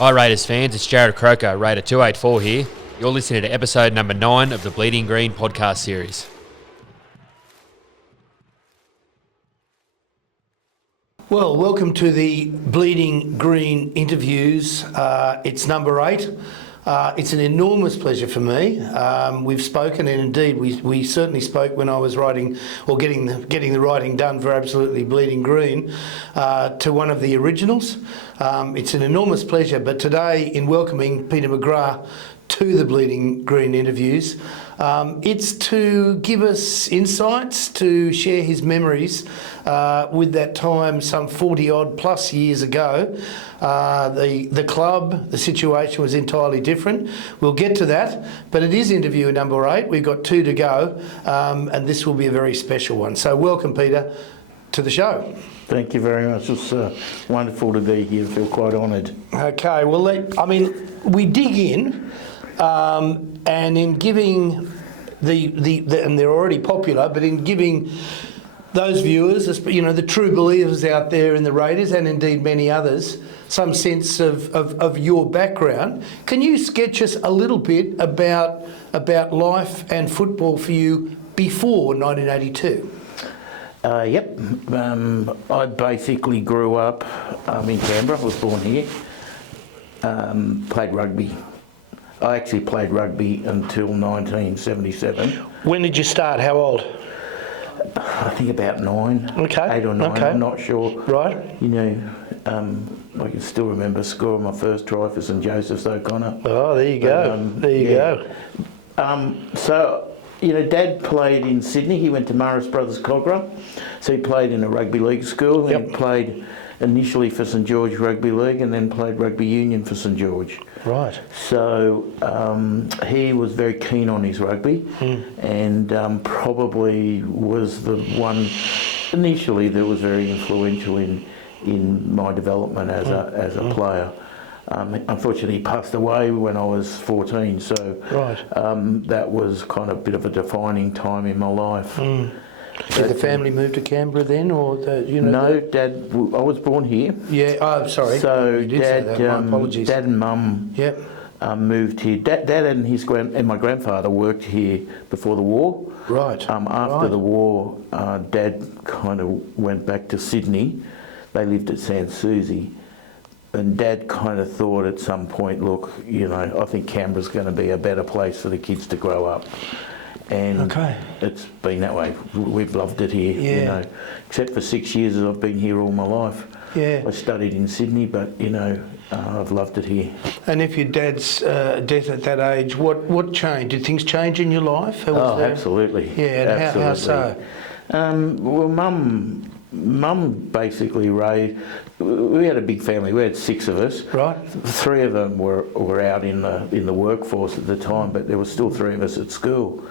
Hi Raiders fans, it's Jared Croker, Raider 284 here. You're listening to episode number 9 of the Bleeding Green podcast series. Well, welcome to the Bleeding Green interviews. It's number 8. It's an enormous pleasure for me. We've spoken, and indeed we certainly spoke when I was writing or getting the writing done for Absolutely Bleeding Green to one of the originals. It's an enormous pleasure, but today in welcoming Peter McGrath to the Bleeding Green interviews, it's to give us insights, to share his memories with that time some 40 odd plus years ago. The club, the situation was entirely different. We'll get to that, but it is interview number 8. We've got 2 to go, and this will be a very special one. So welcome, Peter, to the show. Thank you very much. It's wonderful to be here. I feel quite honoured. Okay, well, we dig in, and in giving and they're already popular, but in giving those viewers, the true believers out there in the Raiders, and indeed many others, some sense of your background. Can you sketch us a little bit about life and football for you before 1982? Yep. I basically grew up in Canberra. I was born here. Played rugby. I actually played rugby until 1977. When did you start? How old? I think about 9. Okay. 8 or 9. Okay. I'm not sure. Right. I can still remember scoring my first try for St Joseph's O'Connor. Oh, there you go. There you go. So, Dad played in Sydney. He went to Morris Brothers Cogra. So he played in a rugby league school. Yep. And played initially for St George Rugby League and then played rugby union for St George. Right. So he was very keen on his rugby and probably was the one initially that was very influential in my development as a player. Unfortunately, he passed away when I was 14, so right. That was kind of a bit of a defining time in my life. Did the family move to Canberra then, or No, Dad. I was born here. Yeah. Oh, sorry. So Dad, my apologies. Dad and Mum. Yep. Moved here. Dad and my grandfather worked here before the war. Right. After the war, Dad kind of went back to Sydney. They lived at Sans Souci. And Dad kind of thought at some point, look, I think Canberra's going to be a better place for the kids to grow up. And it's been that way. We've loved it here, except for 6 years as I've been here all my life. Yeah. I studied in Sydney, but, I've loved it here. And if your dad's death at that age, what changed? Did things change in your life? Absolutely. Yeah, and absolutely. How so? Well, Mum basically raised. We had a big family. We had 6 of us. Right. 3 of them were out in the workforce at the time, but there were still 3 of us at school.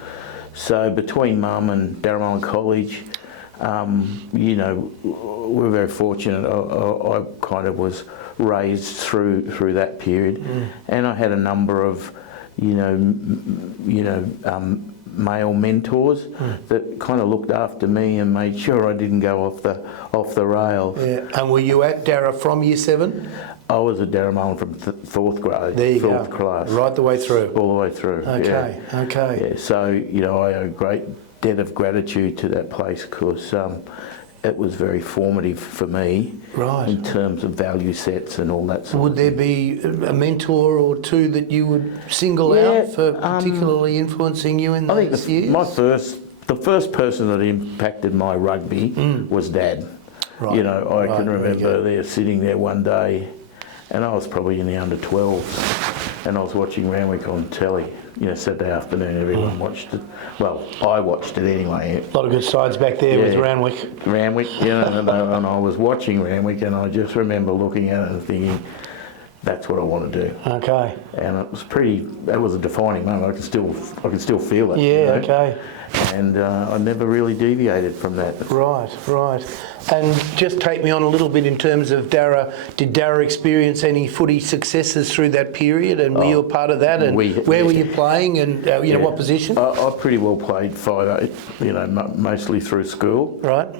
So between Mum and Darramullen College, we're very fortunate. I kind of was raised through that period, and I had a number of, male mentors that kind of looked after me and made sure I didn't go off the rails. Yeah. And were you at Darra from Year 7? I was at Darramullen from 4th grade. There you fourth go. class. Right the way through. All the way through. Okay. Yeah. Okay. Yeah. So I owe a great debt of gratitude to that place because it was very formative for me. Right. In terms of value sets and all that sort Would of there be a mentor or 2 that you would single out for particularly influencing you in those years? The first person that impacted my rugby was Dad. Right. I can remember there sitting there one day, and I was probably in the under 12s, and I was watching Randwick on telly. Saturday afternoon, everyone watched it. Well, I watched it anyway. A lot of good sides back there with Randwick. And I was watching Randwick, and I just remember looking at it and thinking, that's what I want to do. Okay. And that was a defining moment. I can still feel it. Yeah, okay. And I never really deviated from that. Right. And just take me on a little bit in terms of Darra. Did Darra experience any footy successes through that period? And were you a part of that? And where were you playing? And what position? I pretty well played 5'8", mostly through school. Right.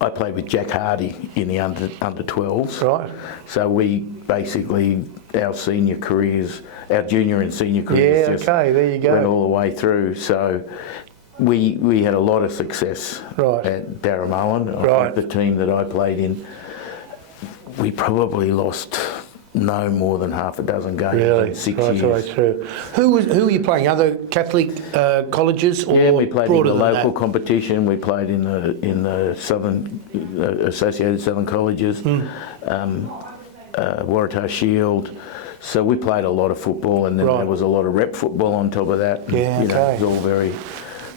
I played with Jack Hardy in the under 12s. Right. So we basically, our junior and senior careers there you go. went all the way through. So we had a lot of success at Darramullin. I think the team that I played in, we probably lost no more than half a dozen games in 6 years. Right through. Who were you playing? Other Catholic colleges? Or we played in the local competition. We played in the Southern Associated Southern Colleges, Waratah Shield. So we played a lot of football, and then there was a lot of rep football on top of that. It was all very.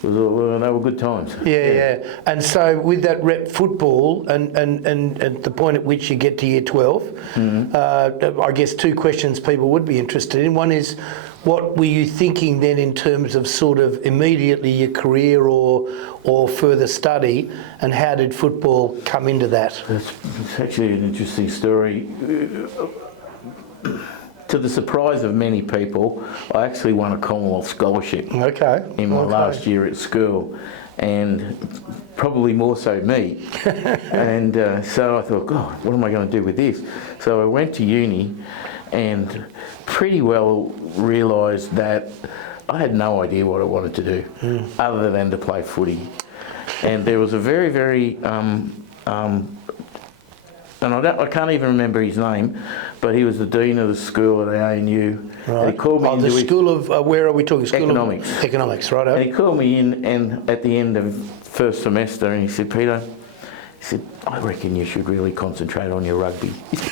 They were good times. Yeah. And so with that rep football and the point at which you get to year 12, I guess two questions people would be interested in. One is, what were you thinking then in terms of sort of immediately your career or further study, and how did football come into that? It's actually an interesting story. To the surprise of many people, I actually won a Commonwealth scholarship in my last year at school, and probably more so me. And so I thought, God, what am I going to do with this? So I went to uni and pretty well realised that I had no idea what I wanted to do other than to play footy. And there was a very, very and I can't even remember his name, but he was the dean of the school at the ANU. Right. And he called me into school of where are we talking? School Economics. Of economics, right? And he called me in, and at the end of first semester, and he said, Peter, I reckon you should really concentrate on your rugby. And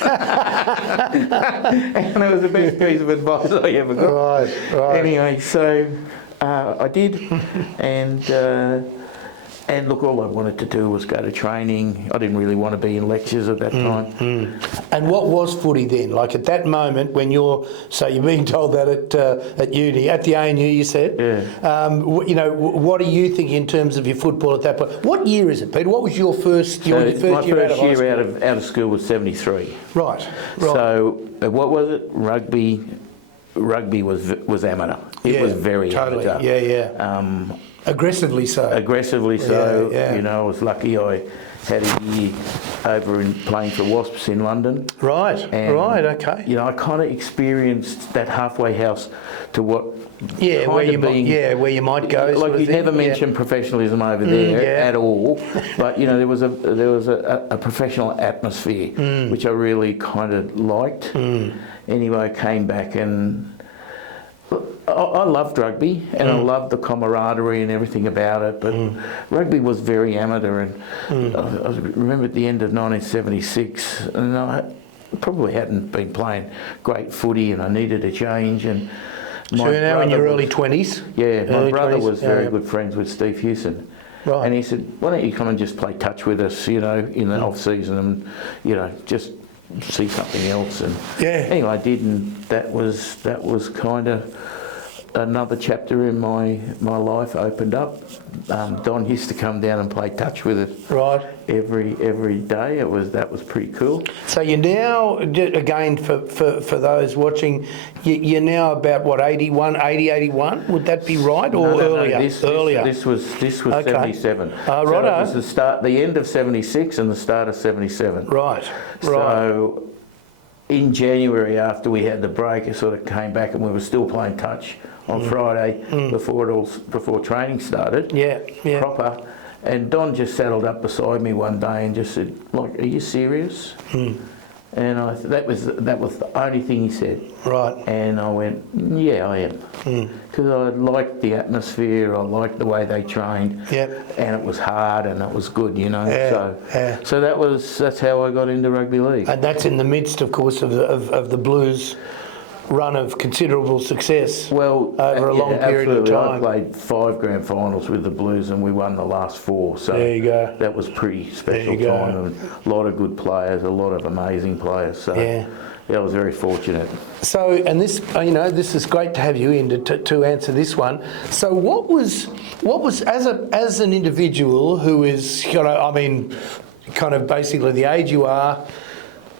it was the best piece of advice I ever got. Right. Anyway, so I did, and look, all I wanted to do was go to training. I didn't really want to be in lectures at that time. And what was footy then? Like at that moment when you're being told that at uni, at the ANU you said? Yeah. What are you thinking in terms of your football at that point? What year is it, Peter? What was your first year my out of first high year school? out of school was 73. Right. So what was it? Rugby was amateur. It was very amateur. Yeah. Aggressively so. Yeah. I was lucky I had a year over playing for Wasps in London. Right, okay. I kind of experienced that halfway house to what where you might go. Like you never mentioned professionalism over there at all, but there was a professional atmosphere which I really kind of liked. Anyway, I came back and I loved rugby and I loved the camaraderie and everything about it, but rugby was very amateur, and I remember at the end of 1976, and I probably hadn't been playing great footy and I needed a change. And so you're now in your early 20s? Yeah, my brother was very good friends with Steve Hewson. Right. And he said, why don't you come and just play touch with us, in the off-season and, just see something else. And anyway, I did, and that was kind of another chapter in my life opened up. Don used to come down and play touch with us every day. That was pretty cool. So you're now, again, for those watching, you're now about what, 81? Would that be right, or earlier? Earlier. This was 77. Right. So it was the end of 76 and the start of 77. Right. So in January, after we had the break, I sort of came back and we were still playing touch on Friday before training started. Yeah. Proper. And Don just saddled up beside me one day and just said, "Like, are you serious?" And that was the only thing he said. Right. And I went, "Yeah, I am." Because I liked the atmosphere, I liked the way they trained. Yep. And it was hard and it was good, So that's how I got into rugby league. And that's in the midst, of course, of the Blues run of considerable success over a long period of time. I played 5 grand finals with the Blues and we won the last 4. So there you go. That was pretty special time. And a lot of good players, a lot of amazing players. So I was very fortunate. So, and this, this is great to have you in to answer this one. So, what was as an individual who is, kind of basically the age you are.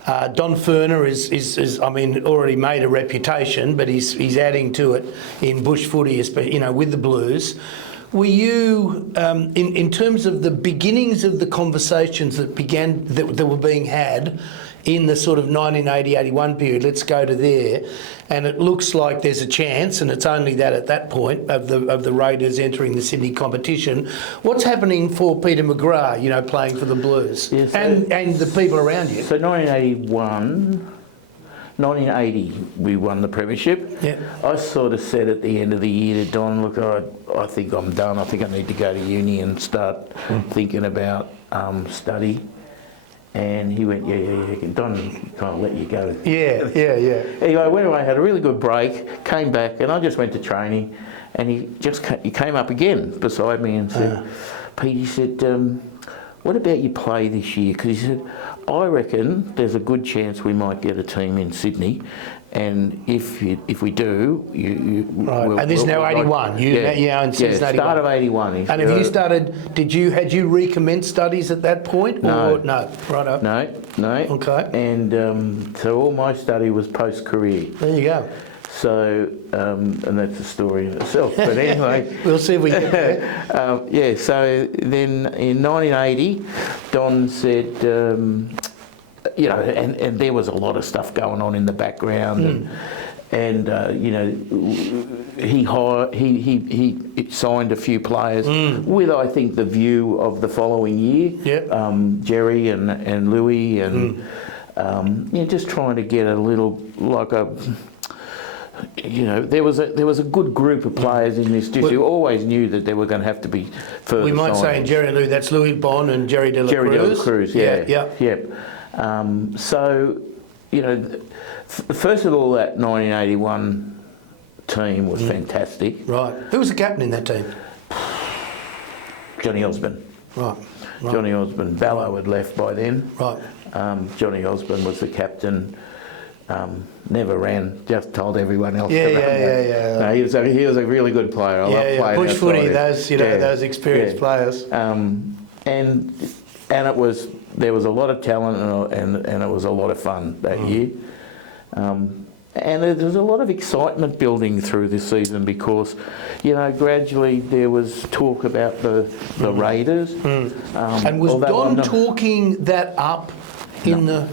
Don Furner is already made a reputation, but he's adding to it in bush footy, with the Blues. Were you, in terms of the beginnings of the conversations that were being had in the sort of 1980-81 period, let's go to there, and it looks like there's a chance, and it's only that at that point, of the Raiders entering the Sydney competition. What's happening for Peter McGrath, you know, playing for the Blues, Yeah, so, and the people around you? So 1980, we won the premiership. Yeah. I sort of said at the end of the year to Don, look, I think I'm done. I think I need to go to uni and start thinking about study. And he went, yeah. Don kind of let you go. Yeah. Anyway, went away, had a really good break, came back, and I just went to training, and he came up again beside me and said, Pete, he said, what about you play this year? Because he said, I reckon there's a good chance we might get a team in Sydney, and if we do, you right. And this is now 81. And since 81. Start of 81. And have you started? Had you recommenced studies at that point? No. Or, no. Righto. No. Okay. And so all my study was post-career. There you go. So, and that's a story in itself. But anyway, we'll see if we get there. So then in 1980, Don said, you know, and there was a lot of stuff going on in the background, and you know, he signed a few players with, I think, the view of the following year. Yep. Jerry and Louis and you know, just trying to get a little like a. You know, there was a good group of players in this district who always knew that there were going to have to be further. We might say in Jerry and Louis, that's Louis Bond and Jerry De La Cruz. Yeah. So, you know, first of all, that 1981 team was fantastic. Right. Who was the captain in that team? Johnny Osborne. Right. Johnny Osborne. Ballo had left by then. Right. Johnny Osborne was the captain. Never ran, just told everyone else to run. No, he was a really good player. I love playing bush footy, those those experienced players. And there was a lot of talent and it was a lot of fun that year. And there was a lot of excitement building through this season because, you know, gradually there was talk about the Raiders. And was Don talking that up? No,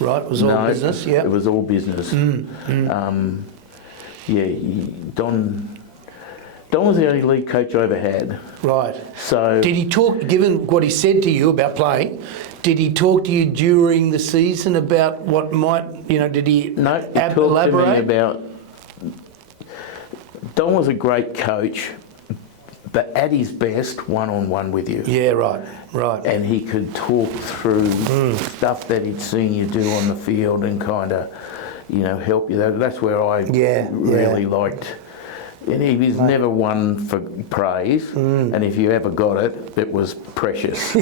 right, it was all business, yeah. It was all business. Don was the only league coach I ever had. Right. So did he talk, given what he said to you about playing, did he talk to you during the season about what might, you know, did he talked elaborate? to me about, Don was a great coach, but at his best, one-on-one with you. Yeah, right. And he could talk through stuff that he'd seen you do on the field and kind of, you know, help you. That's where I really liked. And he was never one for praise, and if you ever got it, it was precious.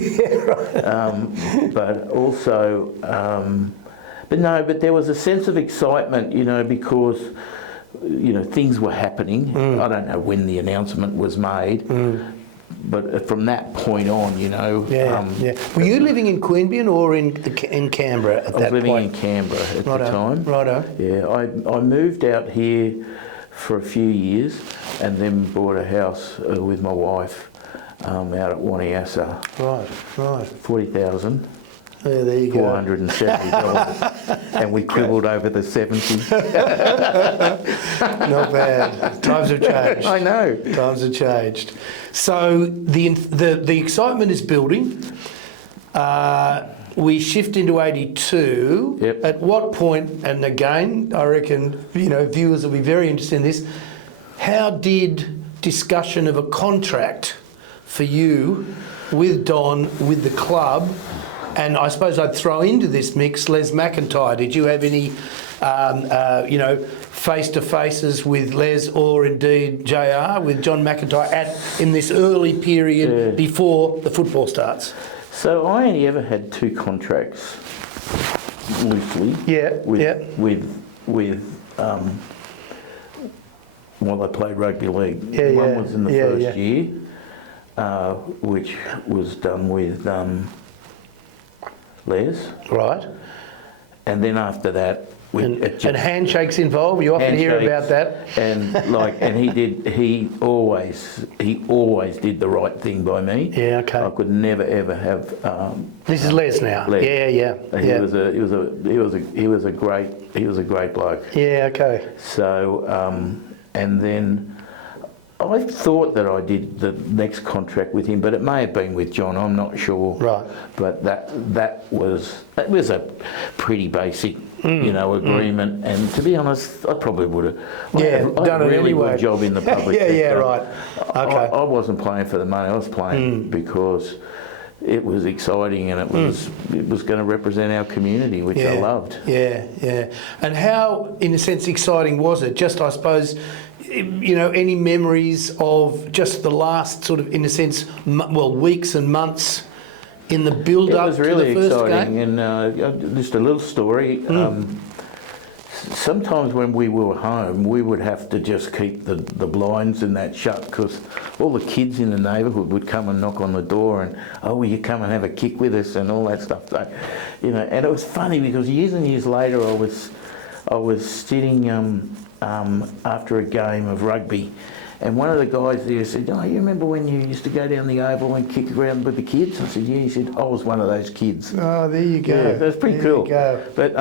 But also, but there was a sense of excitement, you know, because, you know, things were happening. I don't know when the announcement was made, but from that point on, you know. Were you living in Queanbeyan or in Canberra at that point? I was living in Canberra at the time. Righto. Yeah, I moved out here for a few years and then bought a house with my wife out at Waniassa. Right. 40,000. Yeah, there you go. $470, and we quibbled over the 70. Not bad. Times have changed. I know. Times have changed. So the excitement is building. We shift into 82. Yep. At what point? And again, I reckon viewers will be very interested in this. How did discussion of a contract for you with Don, with the club? And I suppose I'd throw into this mix Les McIntyre. Did you have any, face-to-faces with Les or indeed JR with John McIntyre in this early period before the football starts? So I only ever had 2 contracts, loosely. With while I played rugby league. One was in the first year, which was done with Les. Right. And then after that, And handshakes involved. You often hear about that. And he always did the right thing by me. Yeah, okay. I could never ever have. This is Les now. Les. Yeah. He was a great bloke. Yeah, okay. So and then I thought that I did the next contract with him, but it may have been with John. I'm not sure. Right. But that was a pretty basic. Agreement, and to be honest, I probably would have. Done a it really anyway. good job in the public sector. Yeah, right. Okay. I wasn't playing for the money. I was playing because it was exciting and it was going to represent our community, which I loved. Yeah. And how, in a sense, exciting was it? Just, I suppose, any memories of just the last sort of, in a sense, weeks and months in the build-up to the first game? It was really exciting, and just a little story. Sometimes when we were home, we would have to just keep the blinds and that shut because all the kids in the neighbourhood would come and knock on the door and, will you come and have a kick with us and all that stuff. So, and it was funny because years and years later, I was sitting after a game of rugby. And one of the guys there said, you remember when you used to go down the oval and kick around with the kids? I said, yeah. He said, I was one of those kids. Oh, there you go. Yeah, that's pretty cool. There you go. But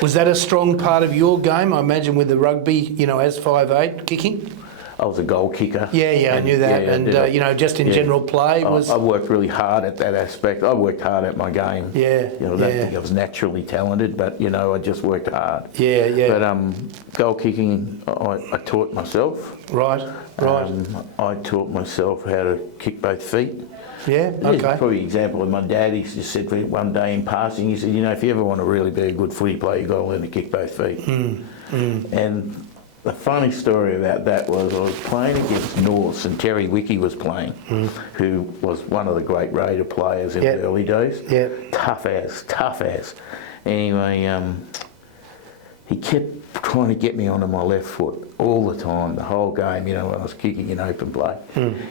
was that a strong part of your game, I imagine, with the rugby, as 5'8", kicking? I was a goal kicker. Yeah, I knew that. Just in general play was... I worked really hard at that aspect. I worked hard at my game. Yeah, I don't think I was naturally talented, but, I just worked hard. Yeah. But goal kicking, I taught myself. Right. I taught myself how to kick both feet. Yeah, okay. Probably an example of my dad. He just said one day in passing, he said, if you ever want to really be a good footy player, you've got to learn to kick both feet. And the funny story about that was I was playing against Norths and Terry Wiki was playing, who was one of the great Raider players in the early days. Yeah. Tough as. Anyway, he kept trying to get me onto my left foot all the time, the whole game, when I was kicking in open play.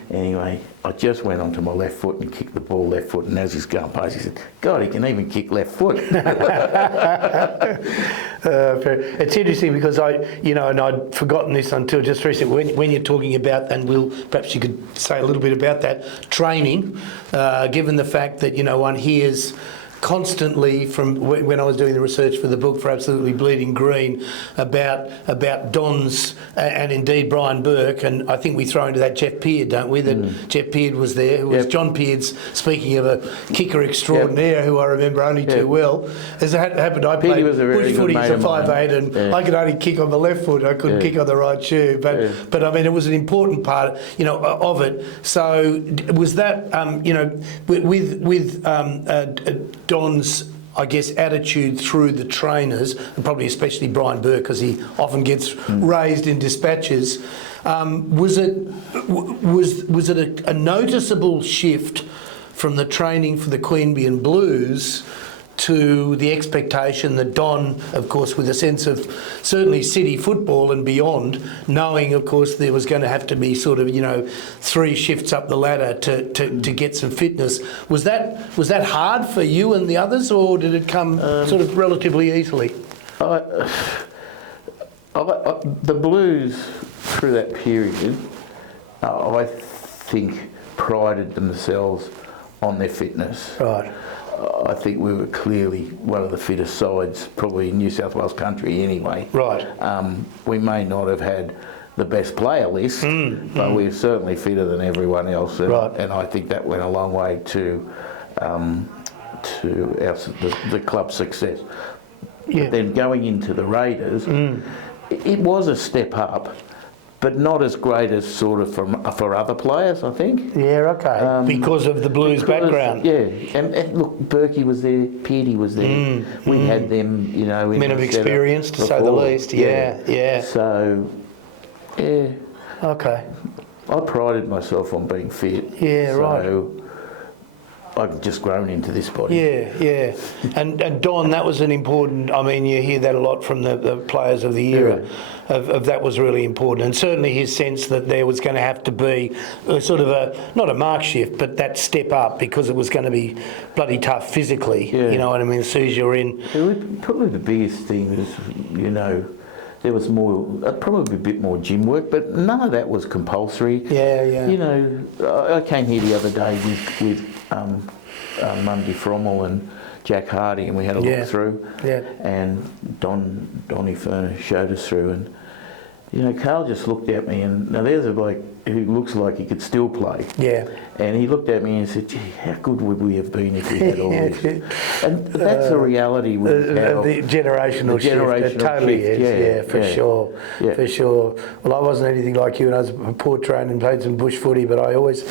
Anyway, I just went onto my left foot and kicked the ball left foot, and as he's going past, he said, God, he can even kick left foot. It's interesting because and I'd forgotten this until just recently, when you're talking about, and perhaps you could say a little bit about that, training, given the fact that, one hears constantly from when I was doing the research for the book for Absolutely Bleeding Green about Don's and indeed Brian Burke, and I think we throw into that Jeff Peard, don't we? That Jeff Peard was there, who was John Peard's, speaking of a kicker extraordinaire who I remember only too well. As it happened, I played bush footy for 5'8", and I could only kick on the left foot, I couldn't kick on the right shoe, but I mean it was an important part of it. So was that with Don's, I guess, attitude through the trainers, and probably especially Brian Burke, because he often gets raised in dispatches. Was it a noticeable shift from the training for the Queanbeyan Blues to the expectation that Don, of course, with a sense of certainly city football and beyond, knowing, of course, there was going to have to be sort of, 3 shifts up the ladder to get some fitness. Was that hard for you and the others, or did it come sort of relatively easily? The Blues, through that period, I think prided themselves on their fitness. Right. I think we were clearly one of the fittest sides, probably in New South Wales country anyway. Right. We may not have had the best player list, but we were certainly fitter than everyone else, and I think that went a long way to the club's success. Yeah. But then going into the Raiders, it was a step up, but not as great as sort of for other players, I think. Yeah, okay. Because of the Blues background. Yeah, and look, Berkey was there, Peardy was there. We had them, in men of experience, to say the least. Yeah. So, yeah. Okay. I prided myself on being fit. Yeah, right. So I've just grown into this body. Yeah. And Don, that was an important. I mean, you hear that a lot from the players of the era. Of that was really important, and certainly his sense that there was going to have to be a sort of not a mark shift, but that step up, because it was going to be bloody tough physically. You know what I mean? As soon as you're in. Probably the biggest thing was, there was more, probably a bit more gym work, but none of that was compulsory. I came here the other day with Mundy Frommel and Jack Hardy, and we had a look through. And Donnie Furner showed us through, and Carl just looked at me, and now there's a bloke who looks like he could still play. And he looked at me and said, "Gee, how good would we have been if we had all this?" And that's the reality with the generational shift. It totally is. For sure. Well, I wasn't anything like you, and I was a poor trainer and played some bush footy, but I always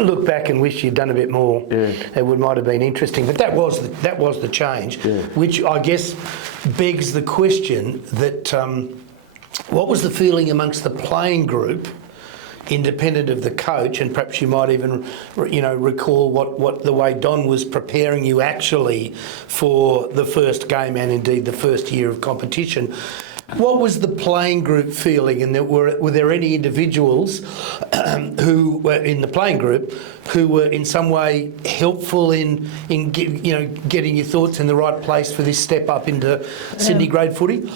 look back and wish you'd done a bit more. It might have been interesting. But that was the change, which I guess begs the question that what was the feeling amongst the playing group, independent of the coach, and perhaps you might even recall what the way Don was preparing you actually for the first game and indeed the first year of competition. What was the playing group feeling, and were there any individuals who were in the playing group who were in some way helpful in getting your thoughts in the right place for this step up into Sydney grade footy?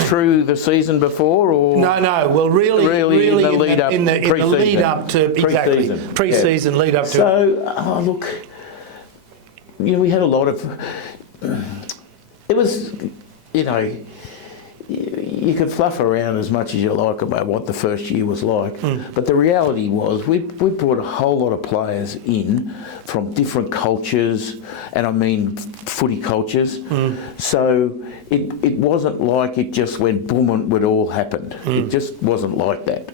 Through the season before, or no? Well, really in the lead up, lead up to pre-season, lead up to. So look, we had a lot of. It was, you could fluff around as much as you like about what the first year was like, but the reality was we brought a whole lot of players in from different cultures, and I mean footy cultures. So it wasn't like it just went boom and it all happened. It just wasn't like that,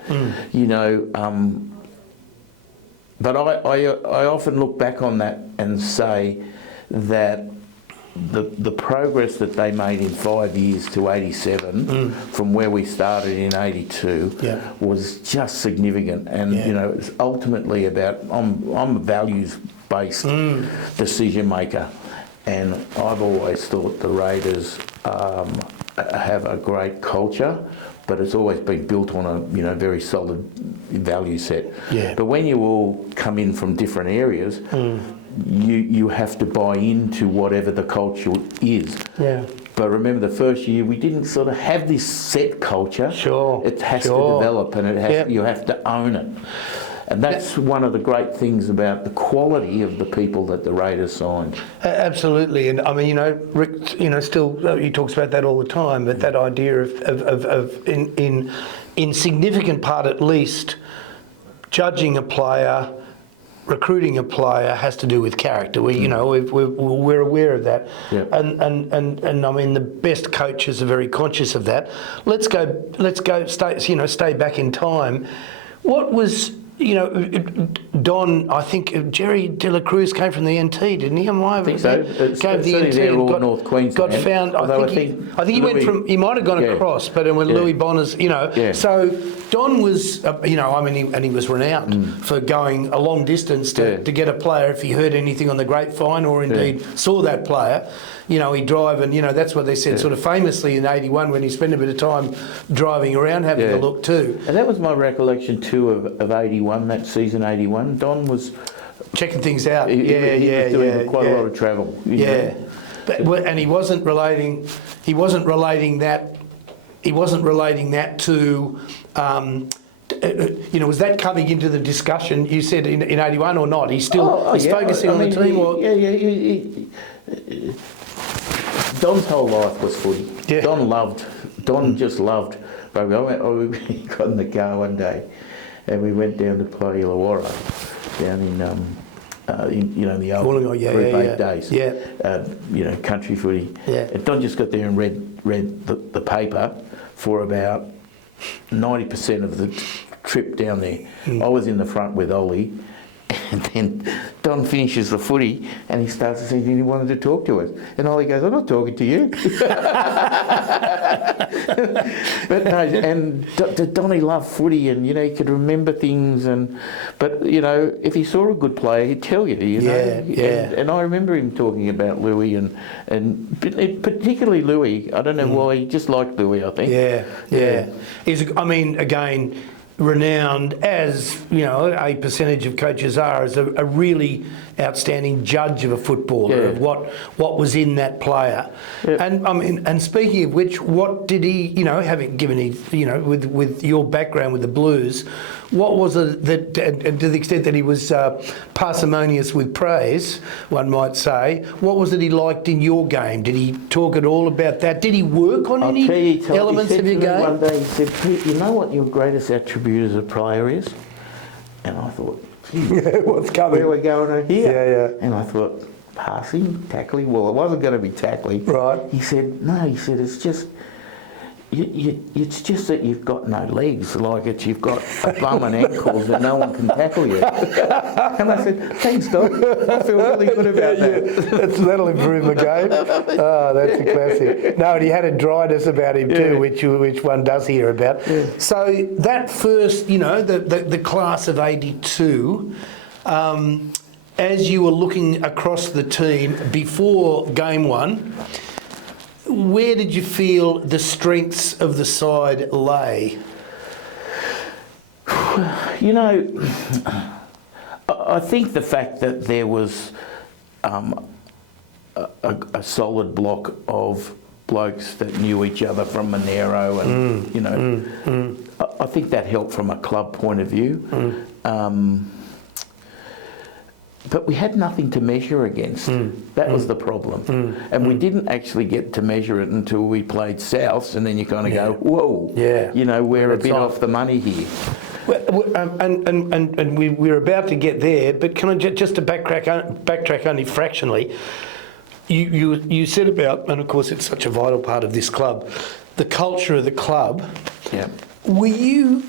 But I often look back on that and say that the progress that they made in 5 years to 87 from where we started in 82 was just significant, and it's ultimately about I'm a values-based decision maker, and I've always thought the Raiders have a great culture, but it's always been built on a very solid value set. But when you all come in from different areas, you have to buy into whatever the culture is. But remember, the first year we didn't sort of have this set culture. It has to develop, and you have to own it. And that's one of the great things about the quality of the people that the Raiders signed. Absolutely, and I mean, Rick, still he talks about that all the time. But that idea of in significant part at least, judging a player, recruiting a player has to do with character. We're aware of that, and I mean the best coaches are very conscious of that. Let's go. Stay back in time. What was Don, I think Jerry De La Cruz came from the NT, didn't he? I think so. Came the NT and North Queensland. Got found. I think he went from. He might have gone across, but when Louis Bonner's, So Don was, he was renowned for going a long distance to get a player if he heard anything on the grapevine or indeed saw that player. He'd drive, and that's what they said sort of famously in 81 when he spent a bit of time driving around having a look too. And that was my recollection too of 81, that season 81. Don was checking things out. He was doing quite a lot of travel. But, and he wasn't relating that to. Was that coming into the discussion? You said in 81 or not? He's focusing on the team. Don's whole life was footy. Don just loved rugby. We got in the car one day, and we went down to play Illawarra, down in the old Group 8 days. Country footy. And Don just got there and read the paper for about 90% of the trip down there. I was in the front with Ollie, And then Don finishes the footy and he starts to say, he wanted to talk to us. And Ollie goes, I'm not talking to you. But no, and Donnie loved footy and, you know, he could remember things. But, you know, if he saw a good player, he'd tell you, you know. Yeah. And I remember him talking about Louis and particularly Louis. I don't know why, he just liked Louis, I think. Yeah. I mean, again, renowned as, you know, a percentage of coaches are, as a really outstanding judge of a footballer, of what was in that player. And I mean, and speaking of which, what did he, you know, having given his, you know, with your background with the Blues, what was it that, and to the extent that he was parsimonious with praise, one might say, what was it he liked in your game? Did he talk at all about that? Did he work on any elements of your game? One day he said, Pete, you know what your greatest attribute as a player is? And I thought, what's coming? Where we're going here? Yeah. And I thought, passing, tackling? Well, it wasn't going to be tackling. Right. He said, no, it's just... it's just that you've got no legs, you've got a bum and ankles and no one can tackle you. And I said, thanks, Doc. I feel really good about that. That'll improve the game. Oh, that's a classic. No, and he had a dryness about him too, which one does hear about. Yeah. So that first, you know, the class of 82, as you were looking across the team before game one, where did you feel the strengths of the side lay? You know, I think the fact that there was a solid block of blokes that knew each other from Monero and, you know, I think that helped from a club point of view. But we had nothing to measure against. That was the problem. And we didn't actually get to measure it until we played Souths, and then you kind of go, whoa, you know, we're a bit off the money here. Well, and we're about to get there, but can I just to backtrack only fractionally, you said about, and of course it's such a vital part of this club, the culture of the club. Yeah. Were you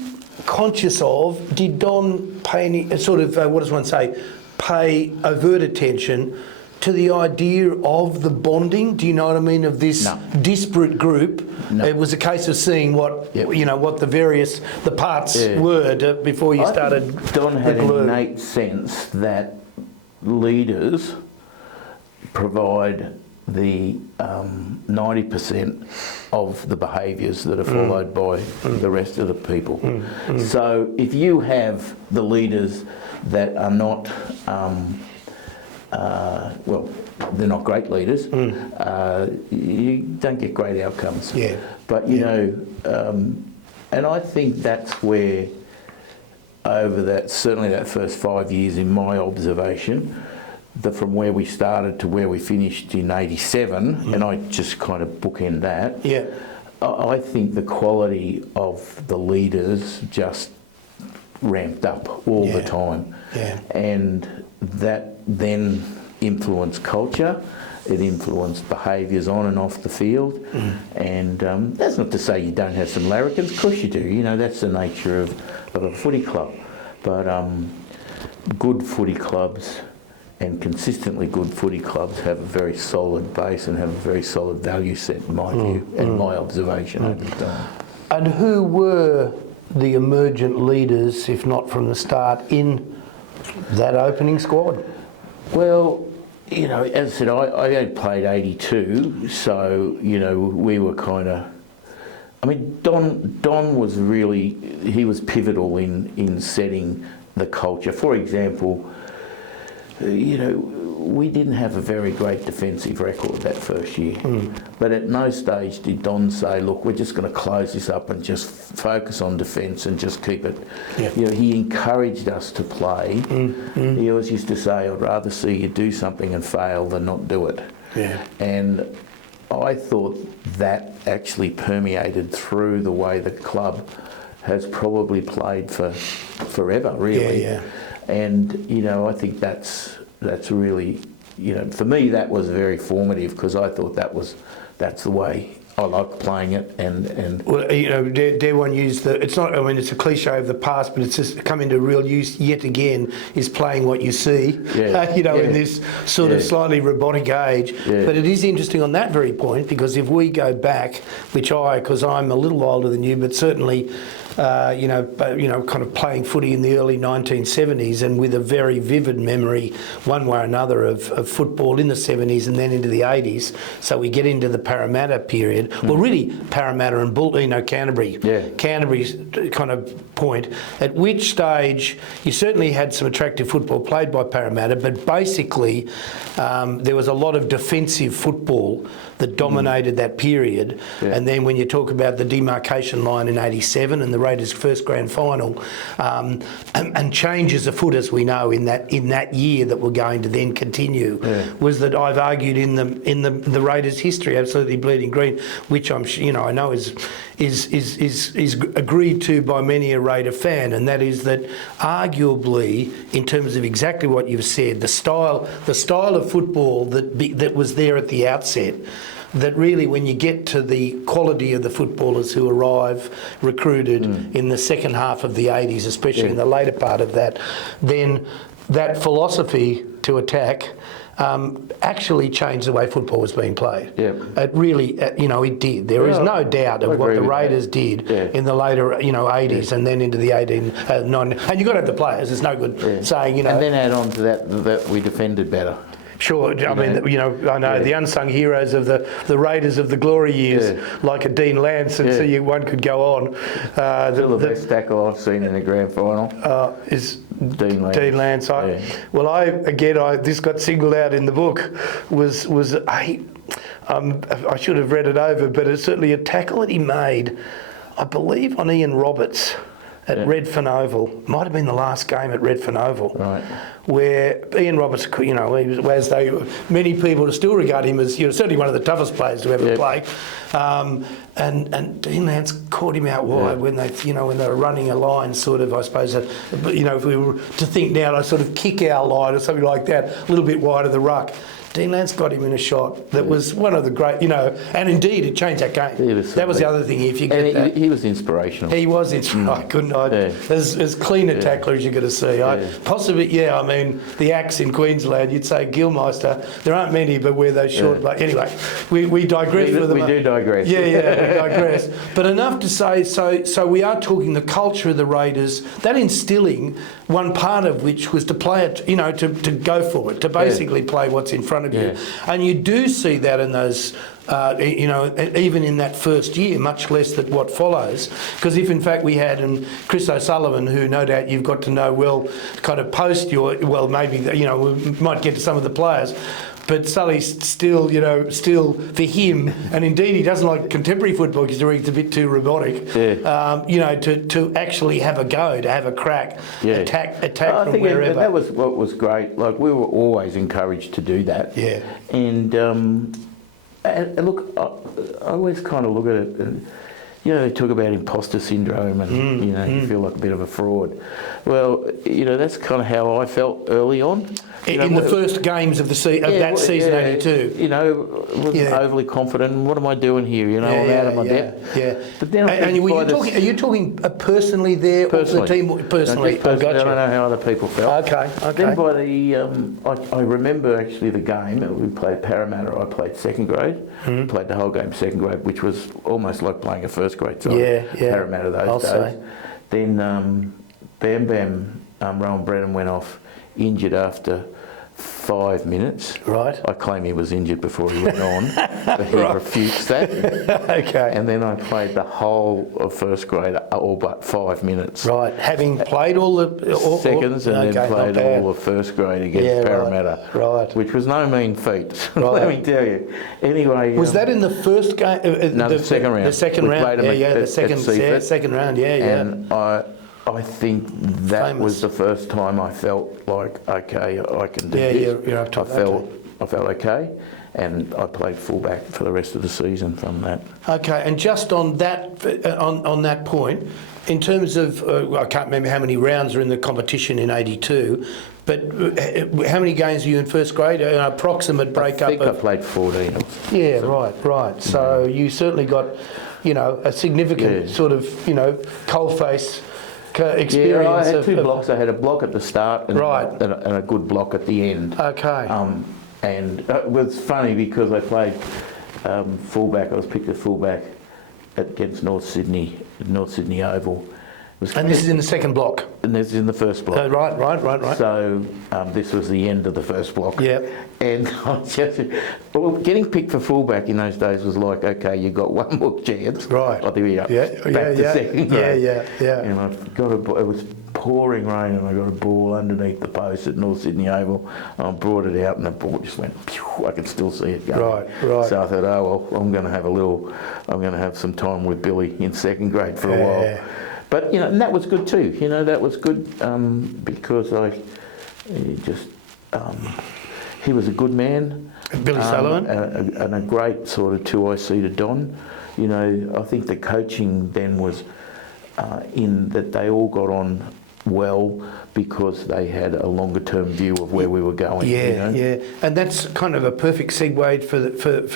conscious of, did Don pay any sort of, what does one say, pay overt attention to the idea of the bonding? Do you know what I mean? Of this disparate group. No. It was a case of seeing what you know, what the parts were before you started. Don had an innate sense that leaders provide the 90% of the behaviours that are followed by the rest of the people. So if you have the leaders that are not, well, they're not great leaders, you don't get great outcomes. Yeah. But, you know, and I think that's where, over that, certainly that first 5 years in my observation, from where we started to where we finished in 87, and I just kind of bookend that, I think the quality of the leaders just ramped up all the time. And that then influenced culture, it influenced behaviours on and off the field. And that's not to say you don't have some larrikins, of course you do, you know, that's the nature of a footy club. But good footy clubs and consistently good footy clubs have a very solid base and have a very solid value set, in my view, and my observation over time. And who were the emergent leaders, if not from the start, in that opening squad? Well, you know, as I said, I had played 82, so, you know, we were kind of... I mean, Don was really... He was pivotal in setting the culture. For example, you know, we didn't have a very great defensive record that first year. But at no stage did Don say, look, we're just going to close this up and just focus on defence and just keep it. You know, he encouraged us to play. He always used to say, I'd rather see you do something and fail than not do it. And I thought that actually permeated through the way the club has probably played for forever, really. And, you know, I think that's really, you know, for me that was very formative, because I thought that's the way I like playing it, and Well, dare one use the, it's not, I mean, it's a cliche of the past, but it's just come into real use yet again, is playing what you see, in this sort of slightly robotic age. Yeah. But it is interesting on that very point, because if we go back, because I'm a little older than you, but certainly, kind of playing footy in the early 1970s, and with a very vivid memory, one way or another, of football in the 70s and then into the 80s. So we get into the Parramatta period. Well, really, Parramatta and Canterbury. Yeah. Canterbury's kind of point, at which stage you certainly had some attractive football played by Parramatta, but basically there was a lot of defensive football that dominated that period. Yeah. And then when you talk about the demarcation line in 87 and the Raiders' first grand final, and changes afoot, as we know, in that year that were going to then continue, was that I've argued in the Raiders' history, absolutely bleeding green, which I know is agreed to by many a Raider fan, and that is that arguably, in terms of exactly what you've said, the style of football that was there at the outset, that really when you get to the quality of the footballers who arrive recruited in the second half of the 80s, especially in the later part of that, then that philosophy to attack actually changed the way football was being played. Yeah. It really, it did. There is no doubt of what the Raiders did in the later, 80s and then into the 90s. And you've got to have the players. There's no good saying, And then add on to that we defended better. Sure, I know the unsung heroes of the Raiders of the glory years, like a Dean Lance, and so one could go on. Still the best tackle I've seen in a grand final is Dean Lance. Dean Lance. This got singled out in the book. I should have read it over, but it's certainly a tackle that he made, I believe, on Ian Roberts at Redfern Oval. Might have been the last game at Redfern Oval. Right. Where Ian Roberts, he was, many people still regard him as, certainly one of the toughest players to ever play. And Dean Lance caught him out wide when they, when they were running a line, sort of, I suppose, if we were to think now, to sort of kick our line or something like that, a little bit wide of the ruck. Dean Lance got him in a shot that was one of the great, and indeed it changed that game. That was the other thing. If you get that, he was inspirational. He was. As clean a tackler as you're going to see. The axe in Queensland, you'd say Gilmeister. There aren't many, but wear those short. But anyway, we digress. We do digress. We digress. But enough to say. So we are talking the culture of the Raiders. That instilling, one part of which was to play it. To go for it, to basically play what's in front of you, and you do see that in those. Even in that first year, much less than what follows. Because if in fact we had, and Chris O'Sullivan, who no doubt you've got to know well, kind of post we might get to some of the players, but Sully's still for him, and indeed he doesn't like contemporary football because it's a bit too robotic. To actually have a go, to have a crack, attack from wherever. That was what was great. Like, we were always encouraged to do that. Yeah. And look, I always kind of look at it, and they talk about imposter syndrome, and you feel like a bit of a fraud. Well, that's kind of how I felt early on. In the first games of that season, 82. Wasn't overly confident. What am I doing here? I'm out of my depth. Yeah. But then are you talking personally there, personally, or the team personally? I don't know how other people felt. Okay. Then by the, I remember actually the game. We played Parramatta. I played second grade. Played the whole game second grade, which was almost like playing a first grade side. Parramatta those days. Then Bam Bam, Rowan Brennan went off injured after 5 minutes. Right. I claim he was injured before he went on, but he refutes that. Okay. And then I played the whole of first grade, all but 5 minutes. Right. Having played all the seconds, and then played all of first grade against Parramatta. Right. Which was no mean feat. Right. Let me tell you. Anyway. Was that in the first game? No, the second round. The second round. The second round. And I think that was the first time I felt like, okay, I can do this. You're up to I felt okay. and I played fullback for the rest of the season from that. Okay, and just on that on that point, in terms of I can't remember how many rounds are in the competition in '82, but how many games were you in first grade? An approximate breakup? I think I played 14. Yeah, right. So you certainly got, a significant sort of, coalface experience. Yeah, I had two blocks. I had a block at the start and a good block at the end. Okay. And it was funny because I played fullback. I was picked at fullback against North Sydney Oval. And this is in the second block? And this is in the first block. Right. So this was the end of the first block. Yeah. And getting picked for fullback in those days was like, okay, you got one more chance. Right. Oh, there we go. Back to second grade. Yeah. And it was pouring rain and I got a ball underneath the post at North Sydney Oval. I brought it out and the ball just went, pew, I can still see it going. Right. So I thought, I'm going to have some time with Billy in second grade for a while. But, and that was good too. That was good because he was a good man. Billy Sullivan. And a great sort of 2IC to Don. I think the coaching then was in that they all got on well because they had a longer term view of where we were going. Yeah. And that's kind of a perfect segue for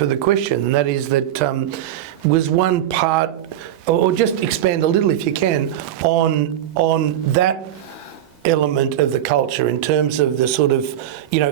the question, and that is that was one part, or just expand a little if you can, on that element of the culture in terms of the sort of,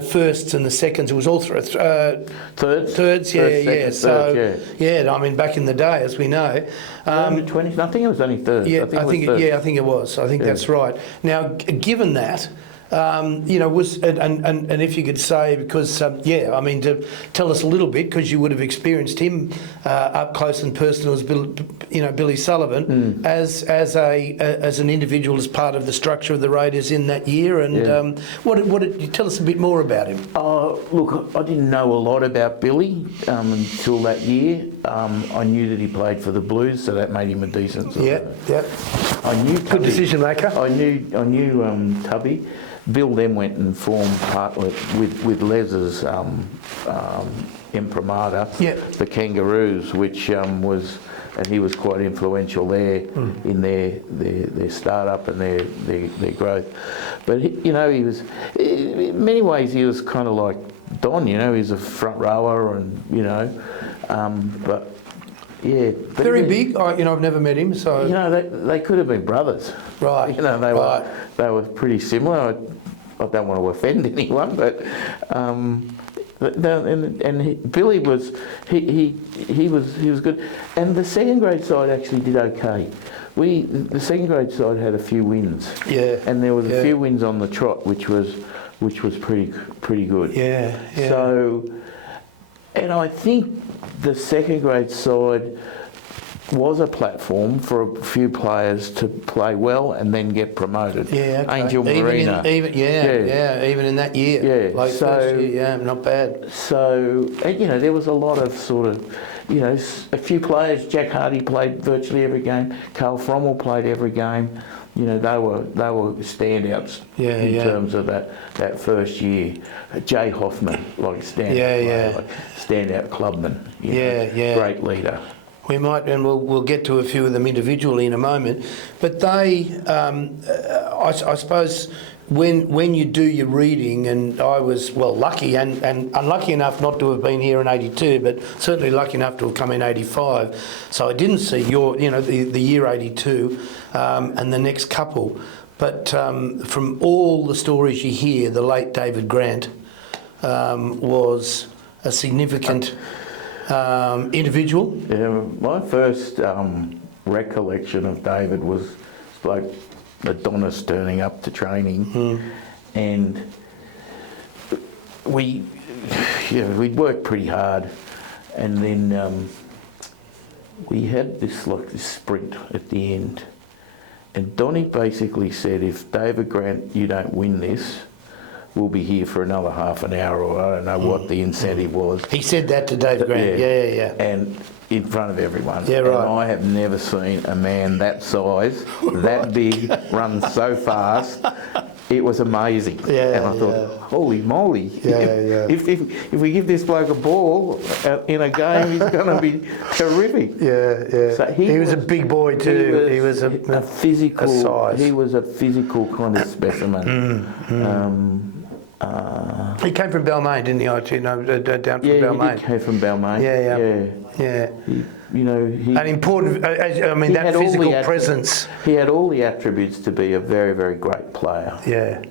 firsts and the seconds. It was all through thirds, yeah. So, I mean, back in the day, as we know, under 20s. I think it was only thirds. Yeah, I think it was. I think that's right. Now, given that. Was and if you could say, because to tell us a little bit, because you would have experienced him up close and personal as Billy Sullivan as an individual, as part of the structure of the Raiders in that year, and what did you tell us a bit more about him? Look, I didn't know a lot about Billy until that year. I knew that he played for the Blues, so that made him a decent sort of. I knew good decision maker. I knew Tubby. Bill then went and formed partly with Les's imprimatur, the Kangaroos, which was, and he was quite influential there in their start-up and their growth. But he was, in many ways, he was kind of like Don. He's a front rower, and but. Yeah, very big. I've never met him, so they could have been brothers, right? They were pretty similar. I don't want to offend anyone, but Billy was he was good, and the second grade side actually did okay. The second grade side had a few wins, and there was a few wins on the trot, which was pretty good. Yeah. So, and I think the second grade side was a platform for a few players to play well and then get promoted. Yeah, okay. Angel Marina. Even in that year. Yeah. First year, not bad. So, there was a lot of sort of, a few players. Jack Hardy played virtually every game. Carl Frommel played every game. They were standouts in terms of that first year. Jay Hoffman, like standout clubman. Great leader. We might, and we'll get to a few of them individually in a moment. But they, I suppose, when you do your reading, and I was lucky and unlucky enough not to have been here in '82, but certainly lucky enough to have come in '85. So I didn't see the year '82 and the next couple. But from all the stories you hear, the late David Grant was a significant individual. Yeah, my first recollection of David was like Adonis turning up to training, and we'd worked pretty hard, and then we had this sprint at the end, and Donny basically said, if David Grant, you don't win this, we'll be here for another half an hour, or I don't know what the incentive was. He said that to David Grant, yeah. And in front of everyone. Yeah, right. And I have never seen a man that size, that big, run so fast. it was amazing. Yeah, and I thought, holy moly! Yeah. If we give this bloke a ball in a game, he's going to be terrific. Yeah. So he was a big boy too. He was a physical size. He was a physical kind of specimen. He came from Balmain, didn't he? Down from Balmain. He came from Balmain. Yeah. He an important. That physical presence. He had all the attributes to be a very, very great player. Yeah.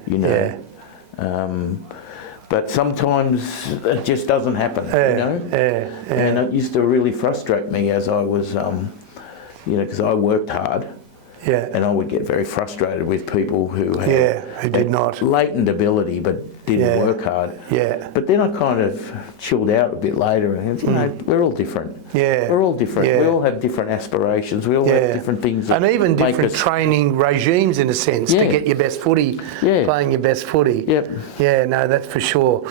But sometimes it just doesn't happen. And it used to really frustrate me as I was, because I worked hard. Yeah. And I would get very frustrated with people who did not latent ability but didn't work hard. Yeah. But then I kind of chilled out a bit later and we're all different. Yeah. We're all different. Yeah. We all have different aspirations. We all have different things. And even different training regimes in a sense to get your best footy, playing your best footy. Yep. Yeah, no, that's for sure.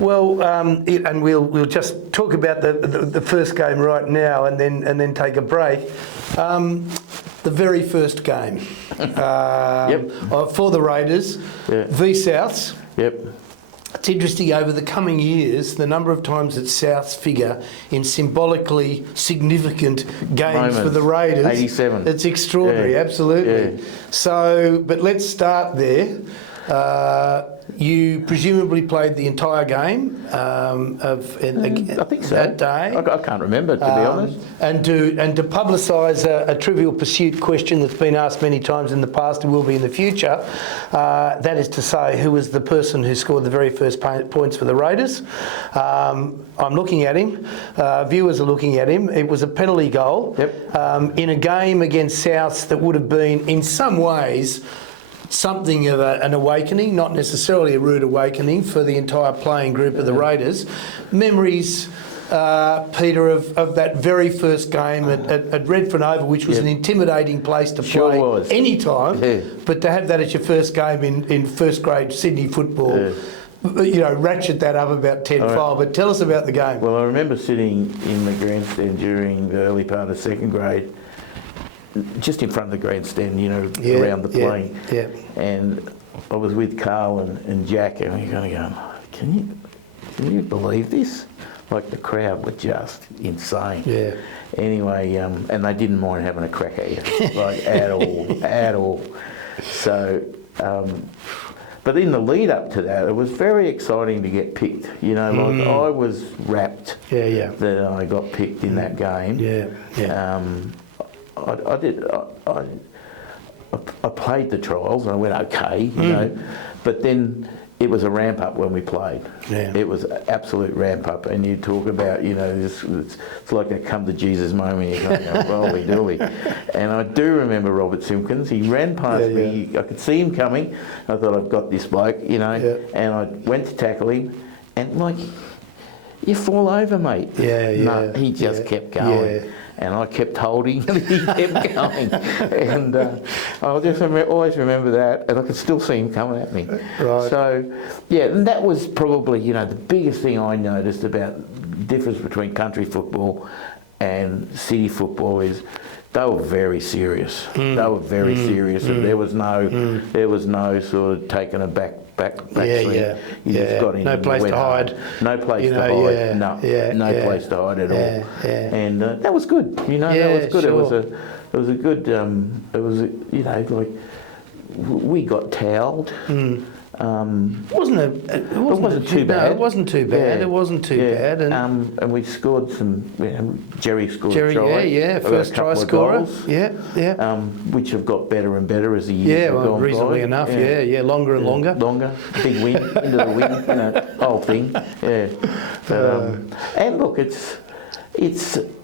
Well, and we'll just talk about the first game right now, and then take a break. The very first game for the Raiders, v Souths. Yep. It's interesting, over the coming years, the number of times that Souths figure in symbolically significant games for the Raiders. 87. It's extraordinary, absolutely. Yeah. So, but let's start there. You presumably played the entire game I think so. that day. I can't remember, to be honest. And to publicise a Trivial Pursuit question that's been asked many times in the past and will be in the future, that is to say, who was the person who scored the very first points for the Raiders? I'm looking at him. Viewers are looking at him. It was a penalty goal in a game against Souths that would have been, in some ways, something of an awakening, not necessarily a rude awakening for the entire playing group of the Raiders. Memories, Peter, of that very first game at Redfern Oval, which was an intimidating place to play any time, but to have that as your first game in first grade Sydney football, ratchet that up about tenfold. But tell us about the game. Well, I remember sitting in the grandstand during the early part of second grade, just in front of the grandstand, around the plane. Yeah. And I was with Carl and Jack, and we were kind of going, can you believe this? Like, the crowd were just insane. Yeah. Anyway, and they didn't mind having a crack at you, like, at all. So, but in the lead up to that, it was very exciting to get picked. I was rapt that I got picked in that game. Yeah. I played the trials and I went okay, but then it was a ramp up when we played. Yeah. It was an absolute ramp up, and you talk about, it's like a come to Jesus moment. You're going, holy dooly. And I do remember Robert Simpkins. He ran past me. I could see him coming. I thought, I've got this bloke, and I went to tackle him, and you fall over, mate. No, he just kept going. Yeah. And I kept holding, and he kept going. And I'll just always remember that, and I could still see him coming at me. Right. So, and that was probably, the biggest thing I noticed about the difference between country football and city football is they were very serious. They were very serious, and there was no sort of taking a back swing. You just got in. No place to hide. No place to hide. No place to hide at all. And that was good. That was good. Sure. It was a good. We got towelled. It wasn't too bad. It wasn't too bad. And we scored some. Jerry scored a try. First try scorer. Which have got better and better as the years have gone reasonably by. enough. Longer and longer. Big win into the win. Whole thing. Yeah. And look, it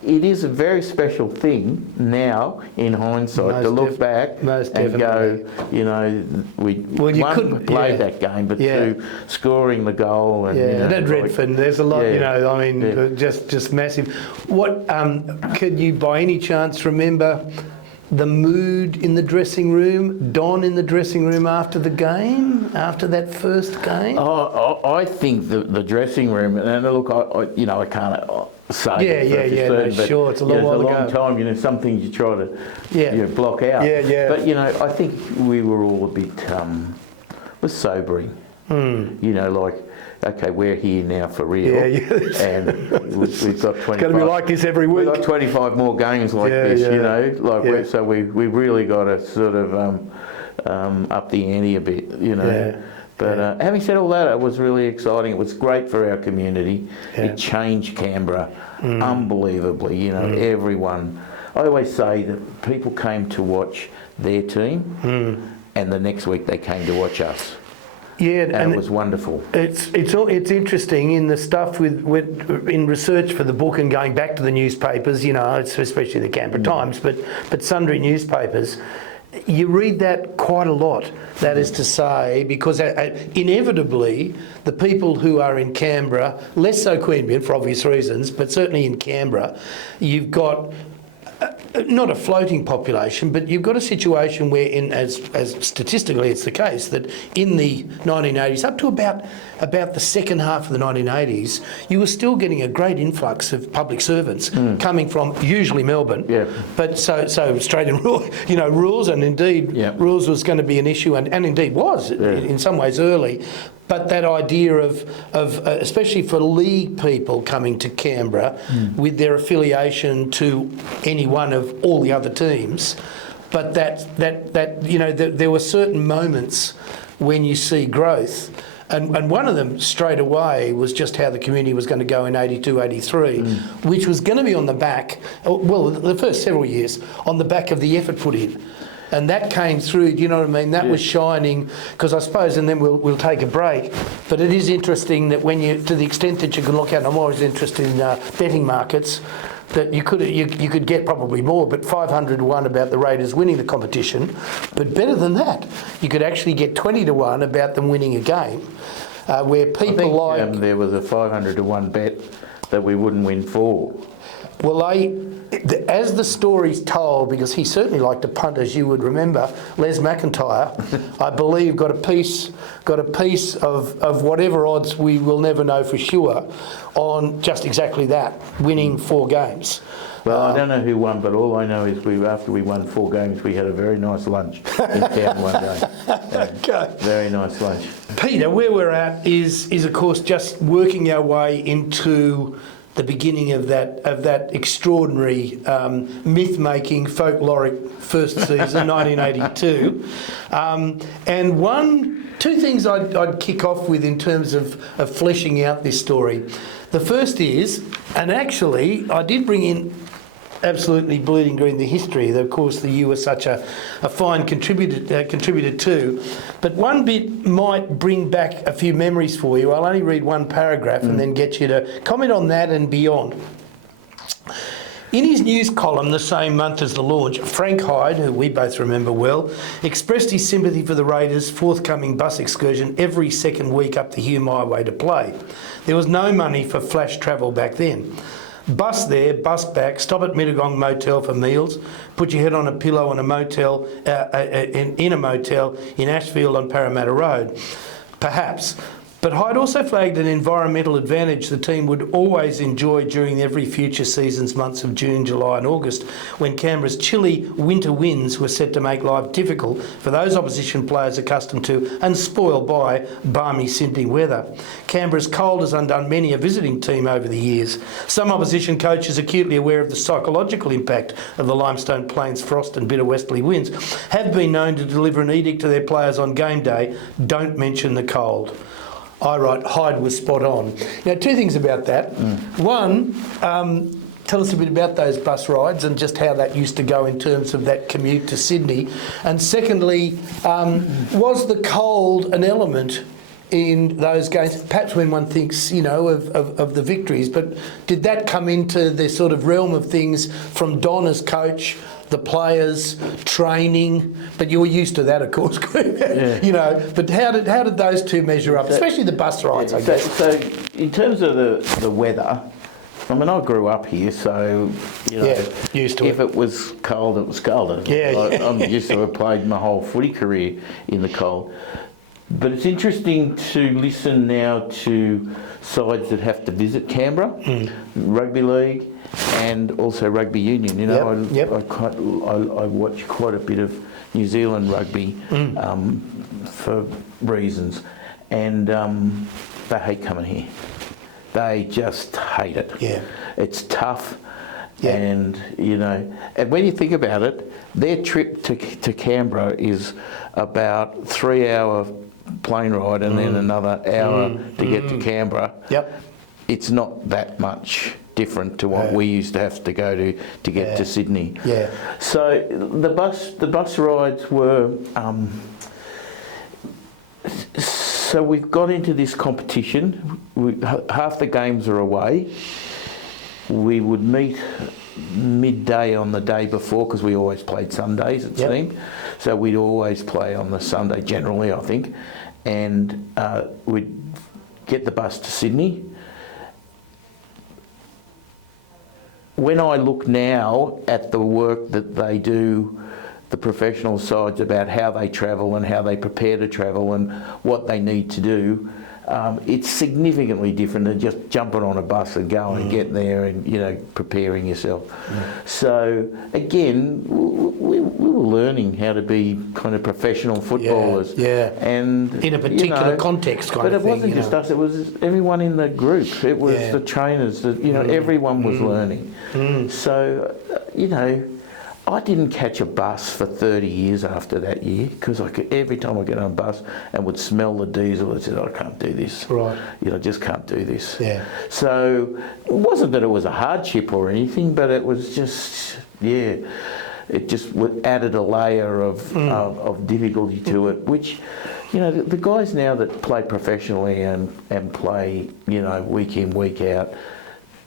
is a very special thing now in hindsight to look back and go, we played that game, but two, scoring the goal and and at Redfern, there's a lot. Just massive. What could you by any chance remember the mood in the dressing room, Don in the dressing room after the game, after that first game? I think the dressing room, and look, I can't say. Sure, it's a long time. Some things you try to block out. But I think we were all a bit was sobering. You know, like, okay, we're here now for real, and we've got 25. It's going to be like this every week. We've got 25 more games like this, you know, like so we really got to sort of up the ante a bit, you know. Yeah. But having said all that, it was really exciting. It was great for our community. Yeah. It changed Canberra unbelievably. You know, everyone. I always say that people came to watch their team, and the next week they came to watch us. Yeah, and it was wonderful. It's interesting in the stuff with in research for the book and going back to the newspapers. You know, it's especially the Canberra Times, but sundry newspapers. You read that quite a lot, that is to say, because inevitably the people who are in Canberra, less so Queanbeyan for obvious reasons, but certainly in Canberra, you've got not a floating population, but you've got a situation where, as statistically it's the case, that in the 1980s, up to about the second half of the 1980s, you were still getting a great influx of public servants coming from usually Melbourne. Yeah. But so Australian rules, and indeed rules was going to be an issue, and indeed was in some ways early. But that idea of especially for league people coming to Canberra with their affiliation to any one of all the other teams, but that you know there were certain moments when you see growth, and one of them straight away was just how the community was going to go in 82, 83, which was going to be on the back, well, the first several years, on the back of the effort put in. And that came through, do you know what I mean? That was shining, because I suppose, and then we'll take a break, but it is interesting that when you, to the extent that you can look at, and I'm always interested in betting markets, that you could get probably more, but 500 to 1 about the Raiders winning the competition. But better than that, you could actually get 20 to 1 about them winning a game, where people I think, there was a 500 to 1 bet that we wouldn't win 4. Well, as the story's told, because he certainly liked to punt, as you would remember, Les McIntyre, I believe, got a piece of whatever odds we will never know for sure on just exactly that, winning 4 games. Well, I don't know who won, but all I know is after we won 4 games, we had a very nice lunch in town one day. Okay. Very nice lunch. Peter, where we're at is of course just working our way into the beginning of that extraordinary myth-making folkloric first season, 1982, and two things I'd kick off with in terms of fleshing out this story. The first is, and actually I did bring in absolutely Bleeding Green, the history that, of course, the U was such a fine contributor to. But one bit might bring back a few memories for you. I'll only read one paragraph and then get you to comment on that and beyond. In his news column the same month as the launch, Frank Hyde, who we both remember well, expressed his sympathy for the Raiders' forthcoming bus excursion every second week up the Hume Highway to play. There was no money for flash travel back then. Bus there, bus back, stop at Mittagong Motel for meals, put your head on a pillow in a motel, in a motel in Ashfield on Parramatta Road. Perhaps. But Hyde also flagged an environmental advantage the team would always enjoy during every future season's months of June, July and August, when Canberra's chilly winter winds were set to make life difficult for those opposition players accustomed to and spoiled by balmy Sydney weather. Canberra's cold has undone many a visiting team over the years. Some opposition coaches, acutely aware of the psychological impact of the Limestone Plains frost and bitter westerly winds, have been known to deliver an edict to their players on game day: don't mention the cold. I write, Hyde was spot on. Now, 2 things about that. One, tell us a bit about those bus rides and just how that used to go in terms of that commute to Sydney. And secondly, was the cold an element in those games? Perhaps when one thinks, of the victories, but did that come into the sort of realm of things from Don as coach, the players, training? But you were used to that, of course, but how did those 2 measure up, especially the bus rides, I guess? So in terms of the weather, I mean, I grew up here, so, used to if it was cold, it was cold. I'm used to have played my whole footy career in the cold. But it's interesting to listen now to sides that have to visit Canberra, rugby league, and also rugby union. I watch quite a bit of New Zealand rugby for reasons, and they hate coming here. They just hate it. Yeah. It's tough. Yeah. And, and when you think about it, their trip to Canberra is about 3-hour plane ride and then another hour to get to Canberra. Yep. It's not that much different to what we used to have to go to get to Sydney. Yeah. So the bus rides were. So we've got into this competition. Half the games are away. We would meet midday on the day before because we always played Sundays, it seemed. So we'd always play on the Sunday generally, I think. And we'd get the bus to Sydney. When I look now at the work that they do, the professional sides about how they travel and how they prepare to travel and what they need to do, it's significantly different than just jumping on a bus and going and getting there and preparing yourself. So again, we were learning how to be kind of professional footballers. And in a particular context, kind but of it thing. wasn't just us; it was everyone in the group. It was the trainers. Everyone was learning. So I didn't catch a bus for 30 years after that year because every time I get on a bus and would smell the diesel, I said, I can't do this. Right. I just can't do this. Yeah. So it wasn't that it was a hardship or anything, but it was just, it just added a layer of difficulty to it, which, the guys now that play professionally and play, week in, week out,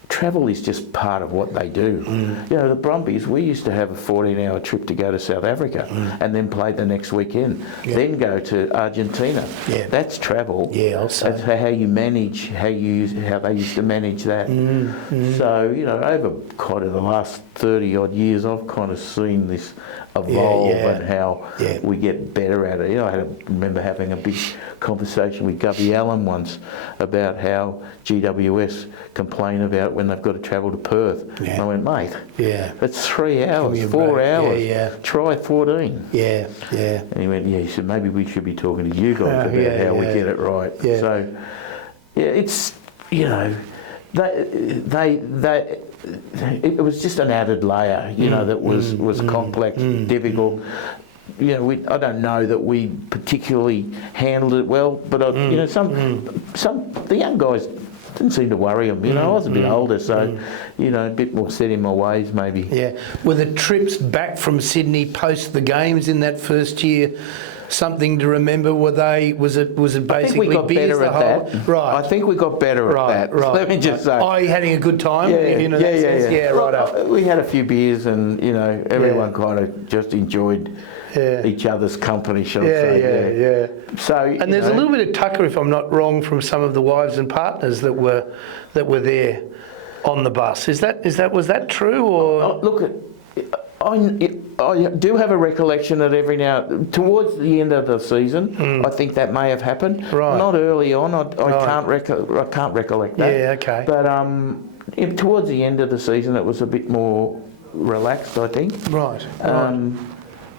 travel is just part of what they do. The Brumbies, we used to have a 14-hour trip to go to South Africa and then play the next weekend, then go to Argentina. Yeah. That's travel. Yeah, I'll say. That's how you manage, how they used to manage that. So, over kind of the last 30-odd years, I've kind of seen this evolve and how we get better at it. I remember having a big conversation with Gubby Allen once about how GWS complain about when they've got to travel to Perth. And I went, mate, that's 3 hours, 4 hours. Try 14. And he went, he said, maybe we should be talking to you guys about how we get it right. So, it's, it was just an added layer, that was complex, difficult. I don't know that we particularly handled it well, but the young guys didn't seem to worry them. I was a bit older, so a bit more set in my ways, maybe. Yeah. Were the trips back from Sydney post the games in that first year something to remember? Was it basically? I think we got better at that. Right. I think we got better at that. Right. Let me just say. Are you having a good time? Yeah. Right. We had a few beers, and everyone kind of just enjoyed each other's company, shall I say? So, and there's a little bit of tucker, if I'm not wrong, from some of the wives and partners that were there on the bus. Was that true, or? Look, I do have a recollection that every now, towards the end of the season, I think that may have happened. Right. Not early on. I can't recollect that. Yeah. Okay. But towards the end of the season, it was a bit more relaxed, I think. Right.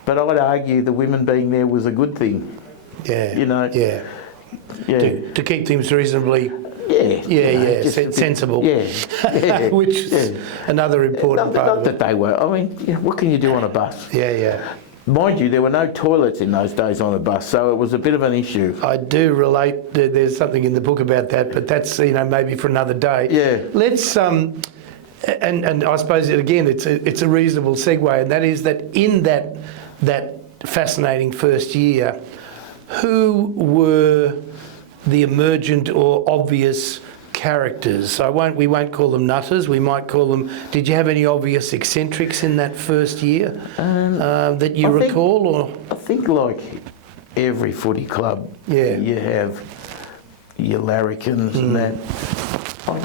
But I'd argue the women being there was a good thing. To keep things reasonably. Sensible. Which is another important part of it. Not that they were. I mean, what can you do on a bus? Mind you, there were no toilets in those days on a bus, so it was a bit of an issue. I do relate. There's something in the book about that, but that's maybe for another day. Yeah. Let's and I suppose again it's a reasonable segue, and that is that in that fascinating first year, who were the emergent or obvious characters? We won't call them nutters. We might call them. Did you have any obvious eccentrics in that first year that you recall? Or I think like every footy club, you have your larrikins and that. I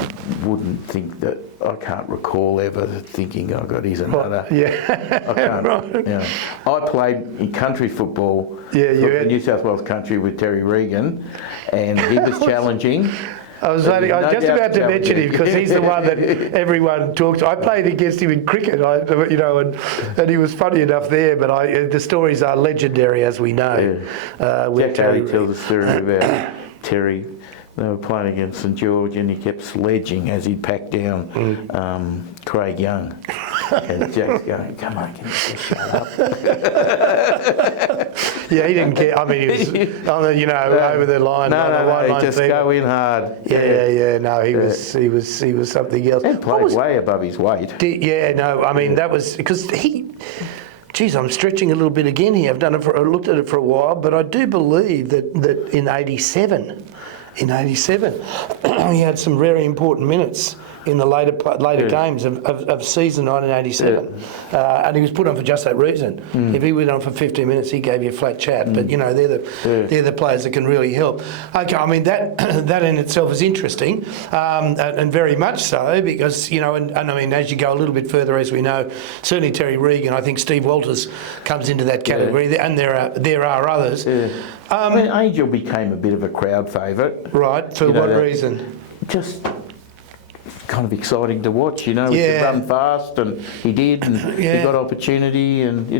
wouldn't think that. I can't recall ever thinking, oh God, he's a nutter. I can't. Right. I played in country football for New South Wales Country with Terry Regan, and he was challenging. I was just about to mention him because he's the one that everyone talks to. I played against him in cricket, and he was funny enough there. But the stories are legendary, as we know. Jack Hardy tells a story about Terry. They were playing against St George, and he kept sledging as he packed down Craig Young. And Jack's going, "Come on, can you just shut up?" Yeah, he didn't care. I mean, he was, over the line. No, just go in hard. Yeah. No, he was something else. And played way above his weight. That was because he. Geez, I'm stretching a little bit again here. I looked at it for a while, but I do believe that in '87, he had some very important minutes in the later games of season 1987, and he was put on for just that reason. If he went on for 15 minutes, he gave you a flat chat. But they're the players that can really help. Okay, I mean that in itself is interesting, and very much so because and I mean as you go a little bit further, as we know, certainly Terry Regan, I think Steve Walters comes into that category, and there are others. Angel became a bit of a crowd favourite. Right. For what reason? Just kind of exciting to watch, he could run fast, and he did, and he got opportunity, and he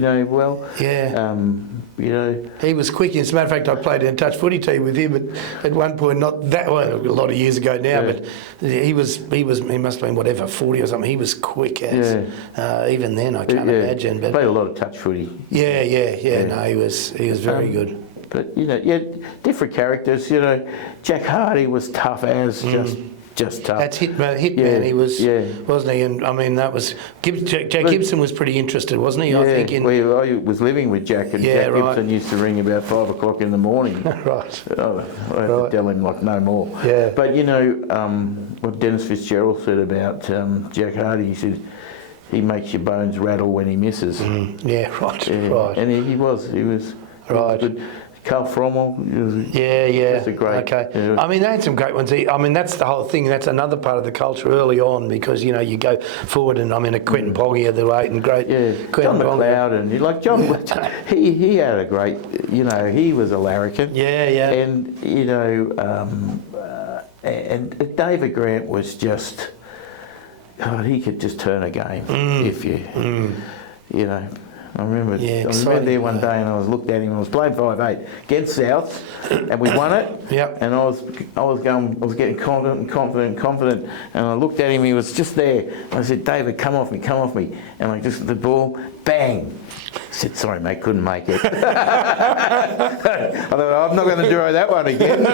was quick. As a matter of fact, I played in a touch footy team with him at one point, not that a lot of years ago now, but he must have been 40 or something. He was quick as even then. I can't imagine. But played a lot of touch footy. No, he was very good. But different characters. Jack Hardy was tough as just tough. That's Hitman. He was, wasn't he? And I mean, that was Jack Gibson was pretty interested, wasn't he? I think. I was living with Jack, and Jack Gibson used to ring about 5 o'clock in the morning. Right. I had to tell him like no more. Yeah. But what Dennis Fitzgerald said about Jack Hardy, he said he makes your bones rattle when he misses. Right. And he was right. Good. Carl Frommel. That's a great. Okay. I mean, they had some great ones. I mean, that's the whole thing. That's another part of the culture early on because you go forward, and I mean, a Quentin Pongia, the late and great. John McLeod, and John. He had a great. He was a larrikin. And and David Grant was just. God, he could just turn a game if you. I remember there one day, and I was looked at him. I was playing 5'8" against South, and we won it. And I was getting confident, and I looked at him. He was just there. And I said, "David, come off me," and I just the ball, bang. I said, "Sorry, mate, couldn't make it." I thought, I'm not going to do that one again.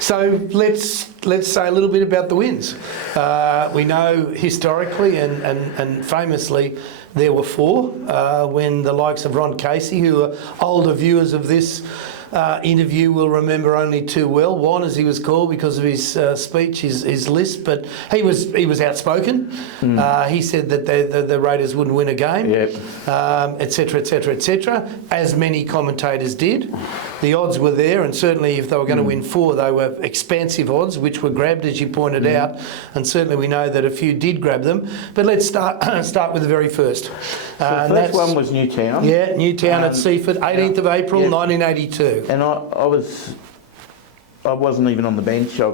So let's say a little bit about the wins. We know historically and famously there were 4 when the likes of Ron Casey, who are older viewers of this interview will remember only too well. Juan, as he was called because of his speech, his lisp, but he was outspoken. He said that the Raiders wouldn't win a game, etc., as many commentators did. The odds were there, and certainly if they were going to win 4, they were expansive odds, which were grabbed, as you pointed out, and certainly we know that a few did grab them. But let's start with the very first. The first one was Newtown. Yeah, Newtown at Seaford, 18th of April, 1982. And I wasn't even on the bench. I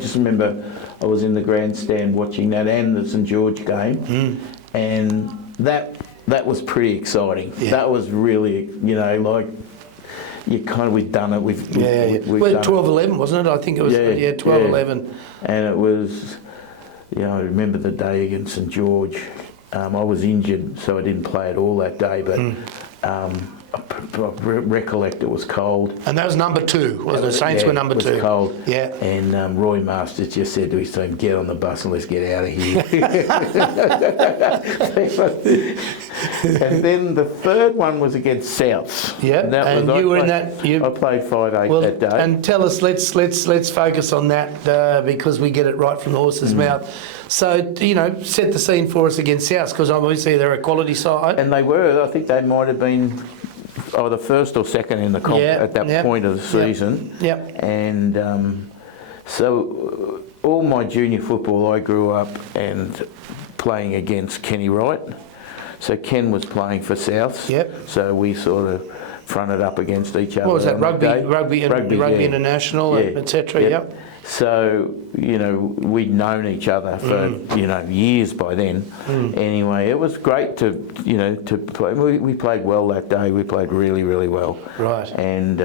just remember I was in the grandstand watching that and the St George game, and that was pretty exciting. That was really, we've done it. We've 12-11, wasn't it? I think it was 12-11. And it was, I remember the day against St George. I was injured, so I didn't play at all that day, but. I recollect it was cold. And that was number 2, wasn't it? Saints were number 2. It was cold. Yeah. And Roy Masters just said to his team, "Get on the bus and let's get out of here." And then the third one was against Souths. Yeah. And you were in that. I played 5'8" that day. And tell us, let's focus on that because we get it right from the horse's mouth. So, set the scene for us against Souths, because obviously they're a quality side. And they were. I think they might have been the first or second in the comp at that point of the season. And so all my junior football, I grew up and playing against Kenny Wright. So Ken was playing for Souths. So we sort of fronted up against each other. What was that, on rugby day. Rugby International, Yeah, etc.? yeah. Yep. So, we'd known each other for, years by then. Anyway, it was great to play. We played well that day. We played really, really well. Right. And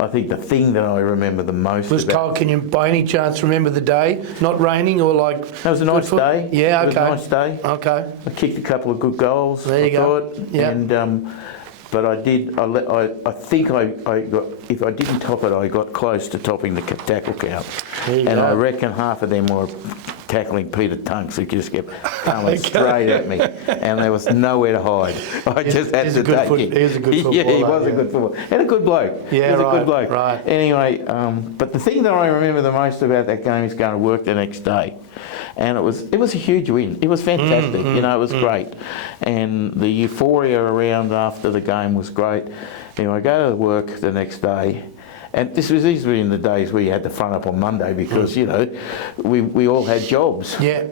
I think the thing that I remember the most Was cold? Can you, by any chance, remember the day? Not raining or like? It was a nice day. Yeah, okay. It was a nice day. Okay. I kicked a couple of good goals. There you go. Thought, Yep. And but I did. I think I got. If I didn't top it, I got close to topping the tackle count. There you And go. I reckon half of them were tackling Peter Tunks, who just kept coming straight at me, and there was nowhere to hide. I just had to take it. He was a good footballer. Yeah, he was a good footballer. And a good bloke. Yeah, he was right, a good bloke. right. Anyway, but the thing that I remember the most about that game is going to work the next day. And it was a huge win. It was fantastic. It was great. And the euphoria around after the game was great. Anyway, I go to work the next day. And these were in the days where you had to front up on Monday because, we all had jobs. Yeah,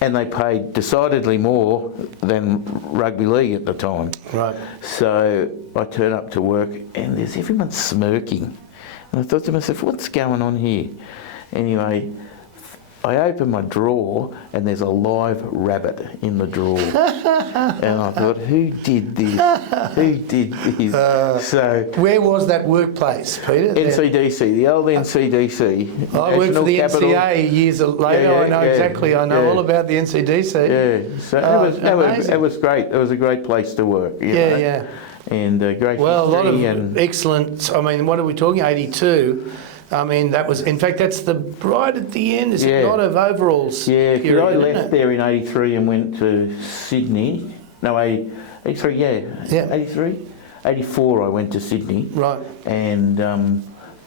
and they paid decidedly more than rugby league at the time. Right. So I turn up to work and there's everyone smirking. And I thought to myself, what's going on here? Anyway, I open my drawer and there's a live rabbit in the drawer. And I thought, who did this? Who did this? So Where was that workplace, Peter? NCDC, the old NCDC. I worked for the Capital. NCA years later. Yeah, I know exactly. I know all about the NCDC. Yeah, so it was great. It was a great place to work. Yeah. And great Well, a lot of and excellent. I mean, what are we talking? 82. I mean, that was, in fact, that's right at the end, is it not, of overalls? Yeah, because period, I isn't left it? there in 83 and went to Sydney. No, 83, Yeah. 83? 84 I went to Sydney. Right. And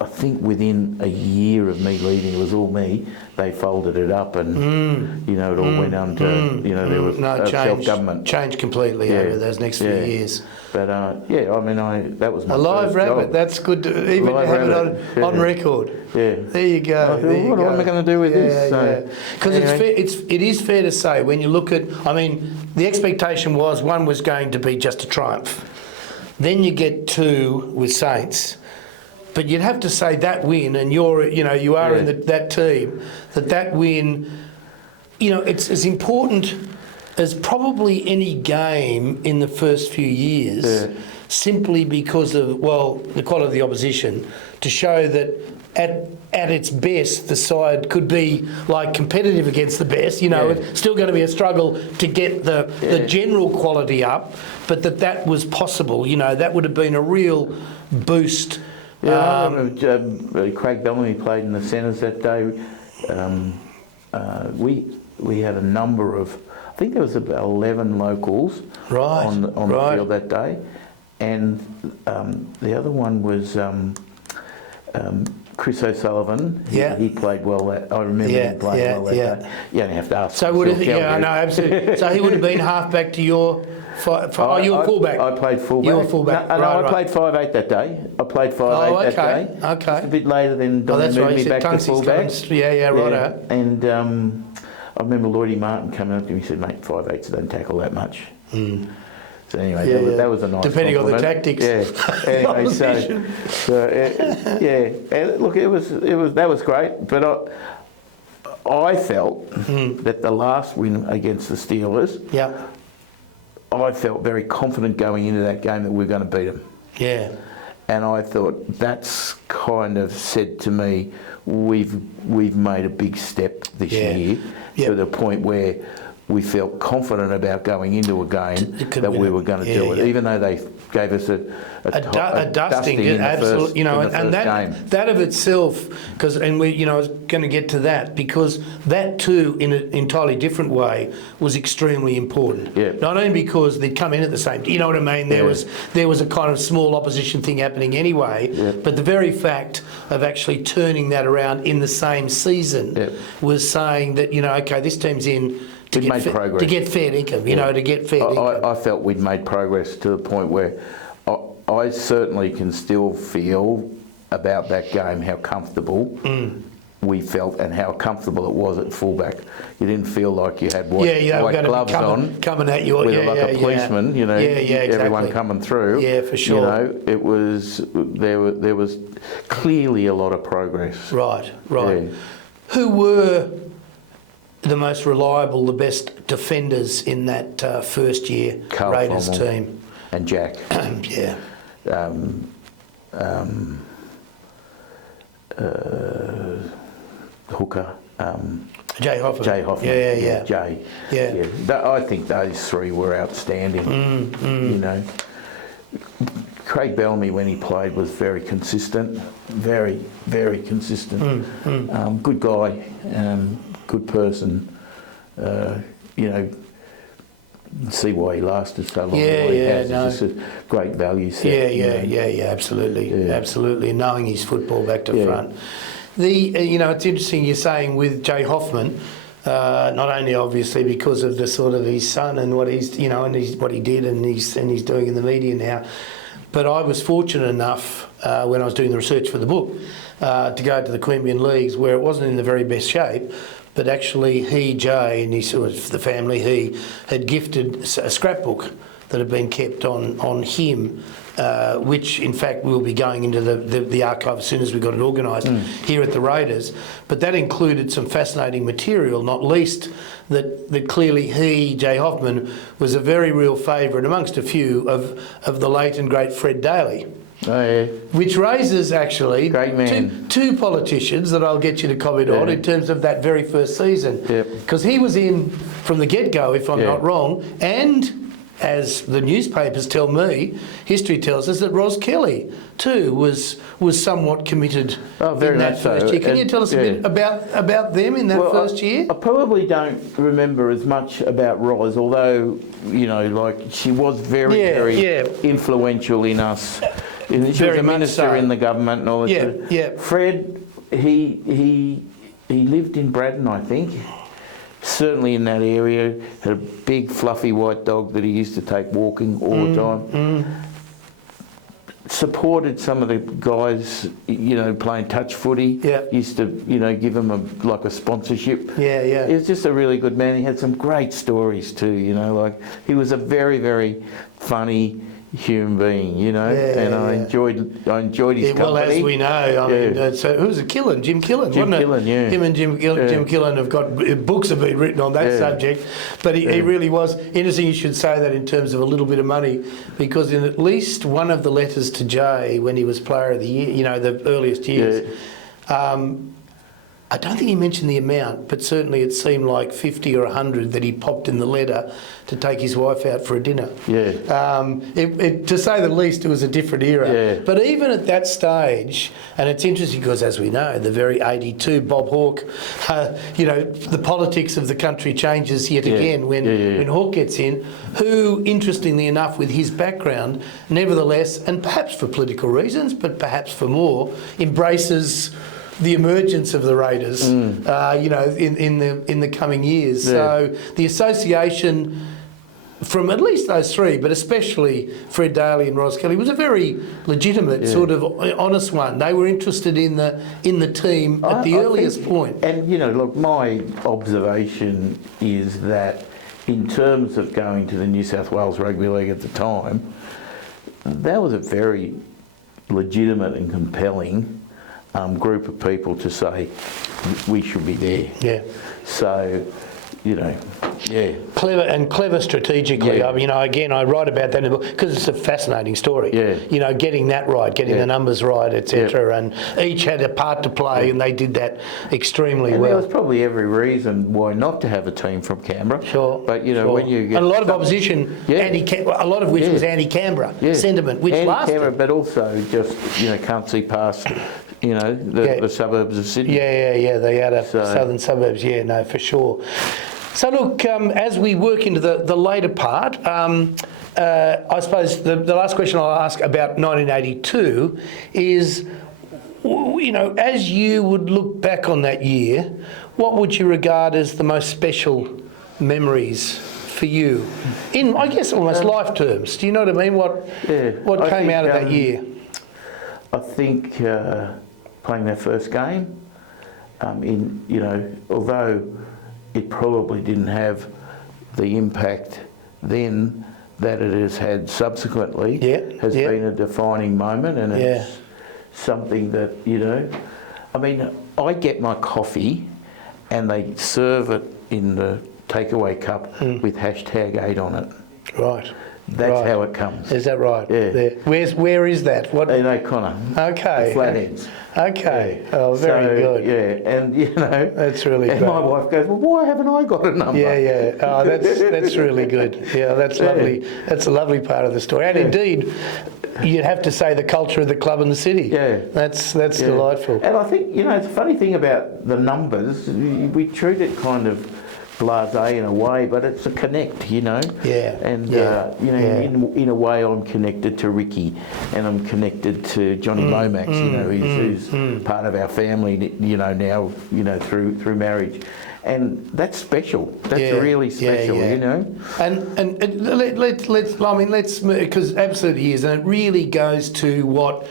I think within a year of me leaving, it was all me, they folded it up and, it all went on to, there was self-government. Changed completely over those next few years. But that was my A live first rabbit, job. that's good to even Live have rabbit, it on record. Yeah. There you go. I thought, what am I going to do with this? Because it is fair to say when you look at, the expectation was one was going to be just a triumph. Then you get two with Saints. But you'd have to say that win, and you are in that team, that win, it's as important as probably any game in the first few years, simply because of, the quality of the opposition, to show that at its best, the side could be like competitive against the best. It's still going to be a struggle to get the general quality up, but that was possible. That would have been a real boost. I remember Craig Bellamy played in the centres that day. We had a number of, I think there was about 11 locals on the field that day, and the other one was Chris O'Sullivan. He played well. I remember him playing well that day. You only have to ask. So would it? I know, absolutely. So he would have been halfback to your. You were fullback. I played fullback. You were fullback. No, I played 5'8" that day. I played 5'8" that day. Okay. Just a bit later than Don moved me back to fullback. Right. And I remember Lloydie Martin coming up to me and said, "Mate, 5'8" don't tackle that much." So anyway, that was a nice depending compliment. on the tactics. Yeah. Anyway, and look, that was great. But I felt that the last win against the Steelers. Yeah. I felt very confident going into that game that we were going to beat them. Yeah. And I thought that's kind of said to me, we've made a big step this year to the point where we felt confident about going into a game that we were going to do it, even though they gave us a dusting in the absolutely. first game. That of itself, I was going to get to that, because that too, in an entirely different way, was extremely important. Yeah. Not only because they'd come in at the same, you know what I mean. There was a kind of small opposition thing happening anyway, but the very fact of actually turning that around in the same season was saying that this team's in. To get fair income, to get fair income. I felt we'd made progress to the point where I certainly can still feel about that game how comfortable we felt and how comfortable it was at fullback. You didn't feel like you had white gloves coming at you, with a policeman. You know, everyone coming through. Yeah, for sure. You know, it was there was clearly a lot of progress. Right. Yeah. Who were the most reliable, the best defenders in that first year Carl Raiders Fommel team? and Jack. Yeah. Hooker. Jay Hoffman. Jay. Yeah. I think those three were outstanding. You know, Craig Bellamy, when he played, was very consistent. Very, very consistent. Good guy. Good person. You know, see why he lasted so long. It's just a great value set. Absolutely. And knowing his football back to front. It's interesting you're saying with Jay Hoffman, not only obviously because of the sort of his son and what he's, what he did and he's doing in the media now, but I was fortunate enough when I was doing the research for the book to go to the Queanbeyan Leagues where it wasn't in the very best shape. But actually, Jay, and the family, he had gifted a scrapbook that had been kept on him, which in fact will be going into the archive as soon as we got it organised here at the Raiders. But that included some fascinating material, not least that clearly Jay Hoffman, was a very real favourite amongst a few of the late and great Fred Daly. Oh, yeah. Which raises actually great man. Two politicians that I'll get you to comment on in terms of that very first season. Because he was in from the get-go, if I'm not wrong, and as the newspapers tell me, history tells us that Ros Kelly too was somewhat committed in that first year. Can you tell us a bit about them in that first year? I probably don't remember as much about Ros, although, she was very influential in us. She was a minister in the government and all that. Fred, he lived in Braddon, I think. Certainly in that area, had a big fluffy white dog that he used to take walking all the time. Supported some of the guys, playing touch footy. Used to, give them a sponsorship. He was just a really good man. He had some great stories too, he was a very, very funny human being, and I enjoyed his company. Well, as we know, so who's it? Jim Killen, Jim Killen, it? Him and Jim Killen have got books have been written on that subject, but he really was interesting. You should say that in terms of a little bit of money, because in at least one of the letters to Jay when he was Player of the Year, the earliest years. I don't think he mentioned the amount, but certainly it seemed like 50 or 100 that he popped in the letter to take his wife out for a dinner. To say the least, it was a different era. But even at that stage, and it's interesting because, as we know, the very 82 Bob Hawke, the politics of the country changes yet again when Hawke gets in, who, interestingly enough, with his background, nevertheless, and perhaps for political reasons, but perhaps for more, embraces the emergence of the Raiders, in the coming years. So the association from at least those three, but especially Fred Daly and Ros Kelly, was a very legitimate sort of honest one. They were interested in the team at the earliest point. And my observation is that in terms of going to the New South Wales Rugby League at the time, that was a very legitimate and compelling group of people to say we should be there. So, clever strategically. Again, I write about that in the book because it's a fascinating story. Getting that right, getting the numbers right, etc. And each had a part to play, and they did that extremely well. There was probably every reason why not to have a team from Canberra. But when you get and a lot of opposition, a lot of which was anti-Canberra sentiment, which lasted. But also just can't see past. The suburbs of Sydney. The outer southern suburbs. For sure. So look, as we work into the later part, I suppose the last question I'll ask about 1982 is, as you would look back on that year, what would you regard as the most special memories for you, in I guess almost life terms? Do you know what I mean? What came out of that year? I think playing that first game, although it probably didn't have the impact then that it has had subsequently, has been a defining moment, and it's something that, I mean, I get my coffee and they serve it in the takeaway cup with #8 on it. Right. That's how it comes. Is that right? Yeah. There. Where is that? What? In O'Connor. Okay. Flatheads. Okay. Yeah. Oh, very good. Yeah, and that's really and great. my wife goes, well, why haven't I got a number? Yeah. Oh, that's really good. Yeah, that's lovely. That's a lovely part of the story. And indeed, you'd have to say the culture of the club and the city. Yeah. That's delightful. And I think, it's a funny thing about the numbers, we treat it kind of blasé in a way, but it's a connect, Yeah. And, in a way I'm connected to Ricky, and I'm connected to Johnny Lomax, who's part of our family, now, through marriage. And that's special. That's really special, And let's because absolutely is, and it really goes to what.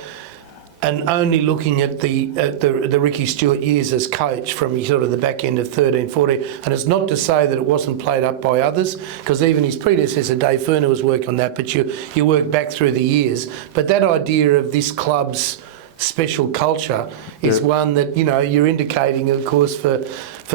And only looking at the Ricky Stewart years as coach from sort of the back end of 13, 14, and it's not to say that it wasn't played up by others, because even his predecessor Dave Furner was working on that, but you work back through the years. But that idea of this club's special culture is one that, you're indicating, of course, for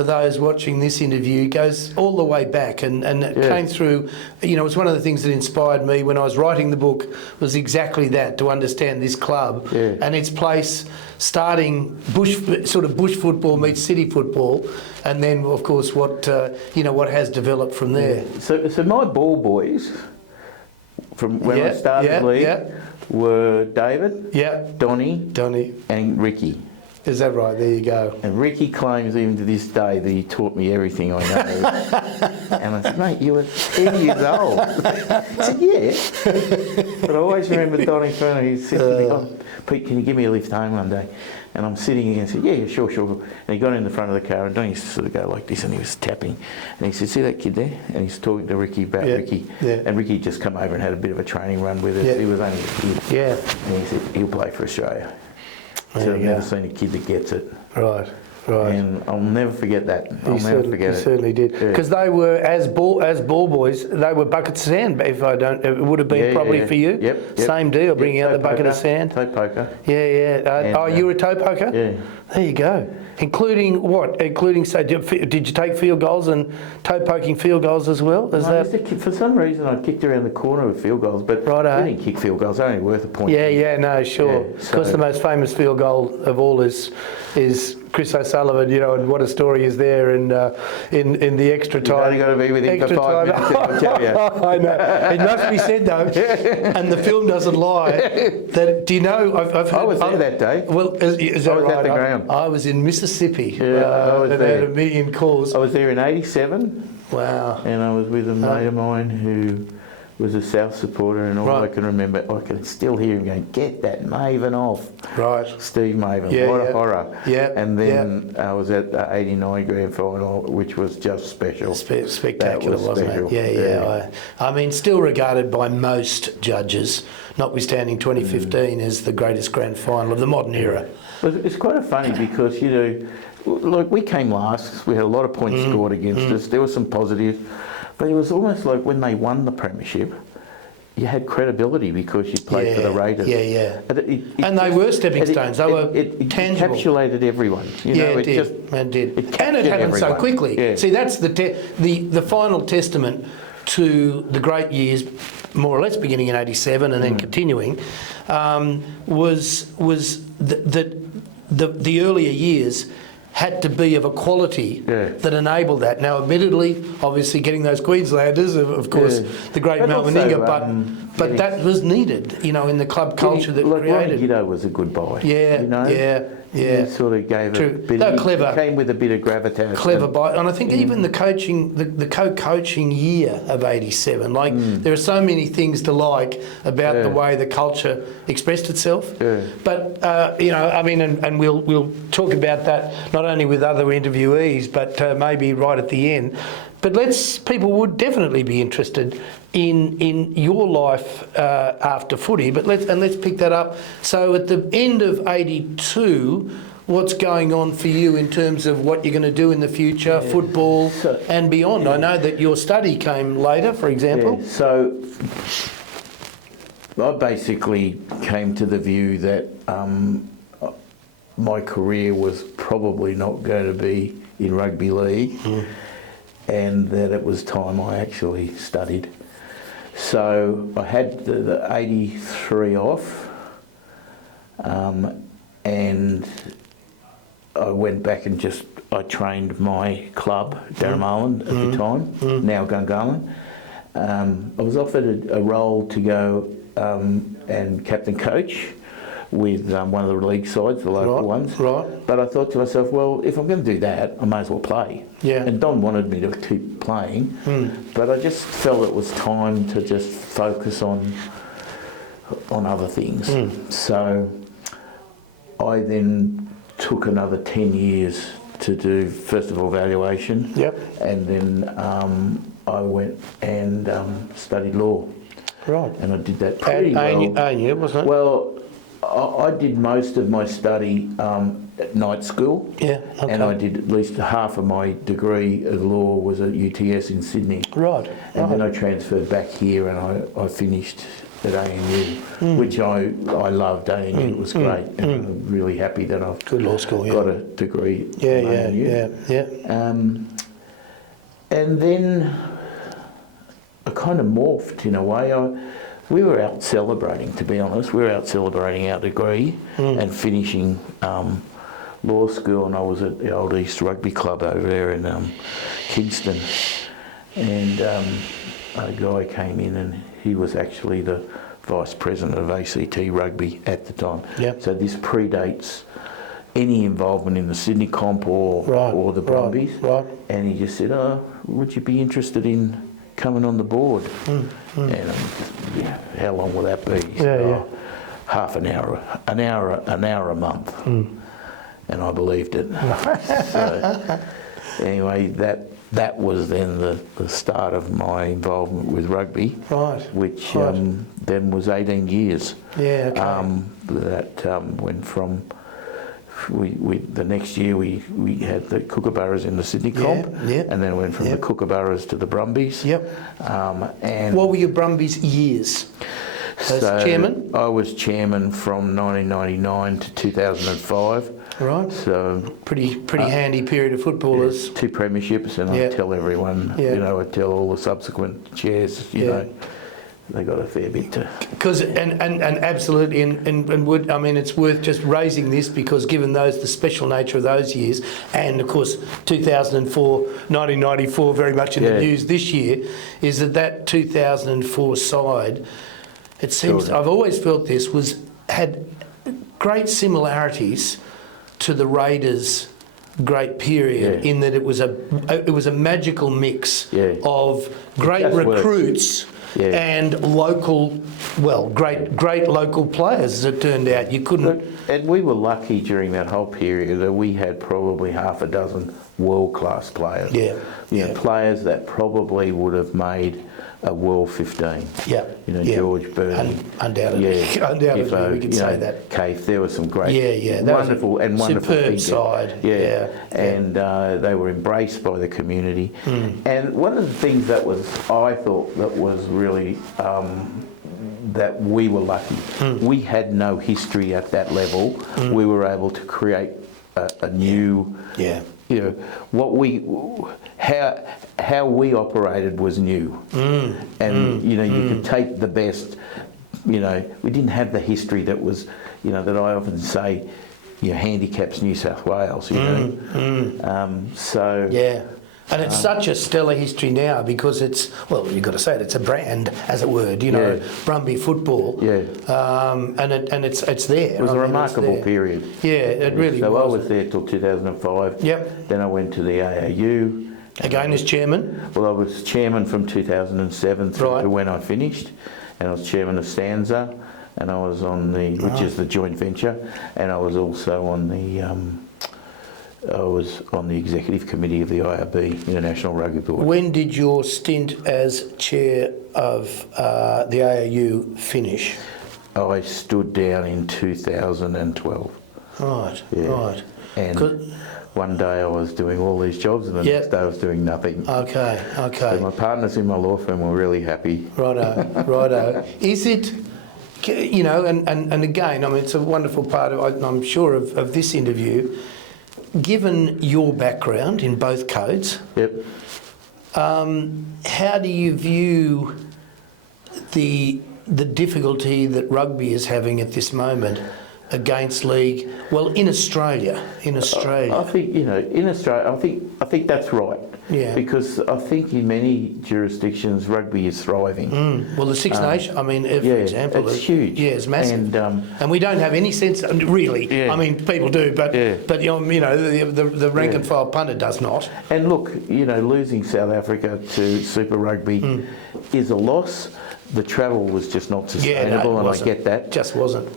those watching this interview, goes all the way back, and it came through. It's one of the things that inspired me when I was writing the book, was exactly that, to understand this club and its place, starting bush football meets city football, and then of course what has developed from there. So my ball boys from when I started league were David, Donnie, and Ricky. Is that right? There you go. And Ricky claims even to this day that he taught me everything I know. And I said, mate, you were 10 years old. I said, yeah. But I always remember Donnie Furner, he said to me, oh, Pete, can you give me a lift home one day? And I'm sitting here and said, yeah, sure. And he got in the front of the car, and Donnie used to sort of go like this, and he was tapping. And he said, see that kid there? And he's talking to Ricky about Ricky. Yeah. And Ricky just come over and had a bit of a training run with us. Yeah. He was only a kid. Yeah. And he said, he'll play for Australia. So I've never seen a kid that gets it. Right. And I'll never forget that. I'll never forget it. You certainly did. Because they were, as ball boys, they were buckets of sand. If I don't, it would have been probably for you. Yep. Same deal, bringing out the bucket of sand. Toe poker. Yeah. You were a toe poker? Yeah. There you go. Including what? Including, say, did you take field goals and toe poking field goals as well? For some reason I kicked around the corner with field goals, but I didn't kick field goals. They're only worth a point. No, sure. Of course, the most famous field goal of all is Chris O'Sullivan, and what a story is there in the extra time. You've only got to be with him for 5 minutes, I'll tell you. I know. It must be said, though, and the film doesn't lie, that, do you know, I've heard... I was there that day. Well, is that I was right? at the ground. I was in Mississippi. I was there. They had a million calls. I was there in 87. Wow. And I was with a mate of mine who was a South supporter, and all I can remember, I can still hear him going, get that Maven off. Right. Steve Maven, what a horror. Yeah. And then I was at the 89 grand final, which was just special. Spectacular, wasn't it? Yeah. I mean, still regarded by most judges, notwithstanding 2015, as the greatest grand final of the modern era. Well, it's quite funny because, look, we came last. We had a lot of points scored against us. There were some positives. But it was almost like when they won the premiership, you had credibility because you played for the Raiders. Yeah. And they were stepping stones. They were tangible. It encapsulated everyone. It did. And it happened so quickly. Yeah. See, that's the final testament to the great years, more or less beginning in 87 and then continuing, was that the earlier years had to be of a quality that enabled that. Now, admittedly, obviously getting those Queenslanders, of course, the great Melvin Inga, but that was needed, in the club culture that created. Giddo was a good buy. Yeah. He sort of gave a bit. They're clever. Came with a bit of gravitas. Clever buy, and I think even the coaching, the co-coaching year of '87. There are so many things to like about the way the culture expressed itself. Yeah. But and we'll talk about that not only with other interviewees, but maybe right at the end. But people would definitely be interested in your life after footy. But let's pick that up. So at the end of '82, what's going on for you in terms of what you're going to do in the future, football and beyond? I know that your study came later, for example. Yeah, so I basically came to the view that my career was probably not going to be in rugby league, and that it was time I actually studied. So I had the 83 off, and I went back and I trained my club, Darramarlin at the time, now Gungahlin. I was offered a role to go and captain coach with one of the league sides, the local ones. Right. But I thought to myself, well, if I'm going to do that, I may as well play. Yeah. And Don wanted me to keep playing, but I just felt it was time to just focus on other things. So I then took another 10 years to do, first of all, valuation. Yep. And then I went and studied law. Right. And I did that pretty At well. ANU, wasn't it? Well, I did most of my study at night school. Yeah, okay. And I did at least half of my degree of law was at UTS in Sydney. Right. And then I transferred back here and I finished at ANU, which I loved ANU. It was great. And I'm really happy that I've Good law school, yeah. got a degree from ANU. Yeah. And then I kind of morphed in a way. We were out celebrating, to be honest. We were out celebrating our degree and finishing law school, and I was at the old East Rugby Club over there in Kingston. And a guy came in, and he was actually the vice president of ACT Rugby at the time. Yep. So this predates any involvement in the Sydney comp or the Brumbies. Right. And he just said, would you be interested in coming on the board? And how long will that be? Half an hour a month. And I believed it. So anyway, that was then the start of my involvement with rugby, which then was 18 years. Yeah, okay. That went from the next year we had the Kookaburras in the Sydney comp, and then went from the Kookaburras to the Brumbies. And what were your Brumbies years as chairman? I was chairman from 1999 to 2005. Right. So pretty handy period of footballers. 2 premierships, and I tell everyone, I tell all the subsequent chairs, they got a fair bit to. Because and absolutely and would, I mean, it's worth just raising this because given the special nature of those years, and of course 2004, 1994 very much in the news this year, is that 2004 side, it seems I've always felt this had great similarities to the Raiders' great period in that it was a magical mix of great recruits. And great local players, as it turned out. You couldn't. And we were lucky during that whole period that we had probably half a dozen world-class players. Players that probably would have made a World 15. George Burney. Undoubtedly. Undoubtedly, we could say that. Keith, there were some great, wonderful superb side. And they were embraced by the community. And one of the things I thought that was really that we were lucky. We had no history at that level. We were able to create a new. How we operated was new, and you could take the best. We didn't have the history that was, that I often say, handicaps New South Wales. And it's such a stellar history now because it's, you've got to say it's a brand, as it were, Brumby football. And it's there. It was a remarkable period. It really was. So I was there till 2005. Then I went to the AAU. Again as chairman? Well, I was chairman from 2007 through to when I finished. And I was chairman of Stanza. And I was on which is the joint venture. And I was also on the executive committee of the IRB, International Rugby Board. When did your stint as chair of the AAU finish? I stood down in 2012. Right. Yeah. Right. And Good. one day I was doing all these jobs, and the Yep. next day I was doing nothing. Okay. Okay. So my partners in my law firm were really happy. Righto, righto. Is it, you know, and again, I mean, it's a wonderful part of, I'm sure, of this interview. Given your background in both codes, Yep. how do you view the difficulty that rugby is having at this moment against league? Well, in Australia, I think, you know, in Australia, I think that's right. Yeah. Because I think in many jurisdictions rugby is thriving. Well, the Six Nations, I mean, for example, it's huge. Yeah, it's massive, And we don't have any sense, really. Yeah. I mean, people do, but you know, the rank and file punter does not. And look, you know, losing South Africa to Super Rugby is a loss. The travel was just not sustainable, it and I wasn't. get that. Just wasn't.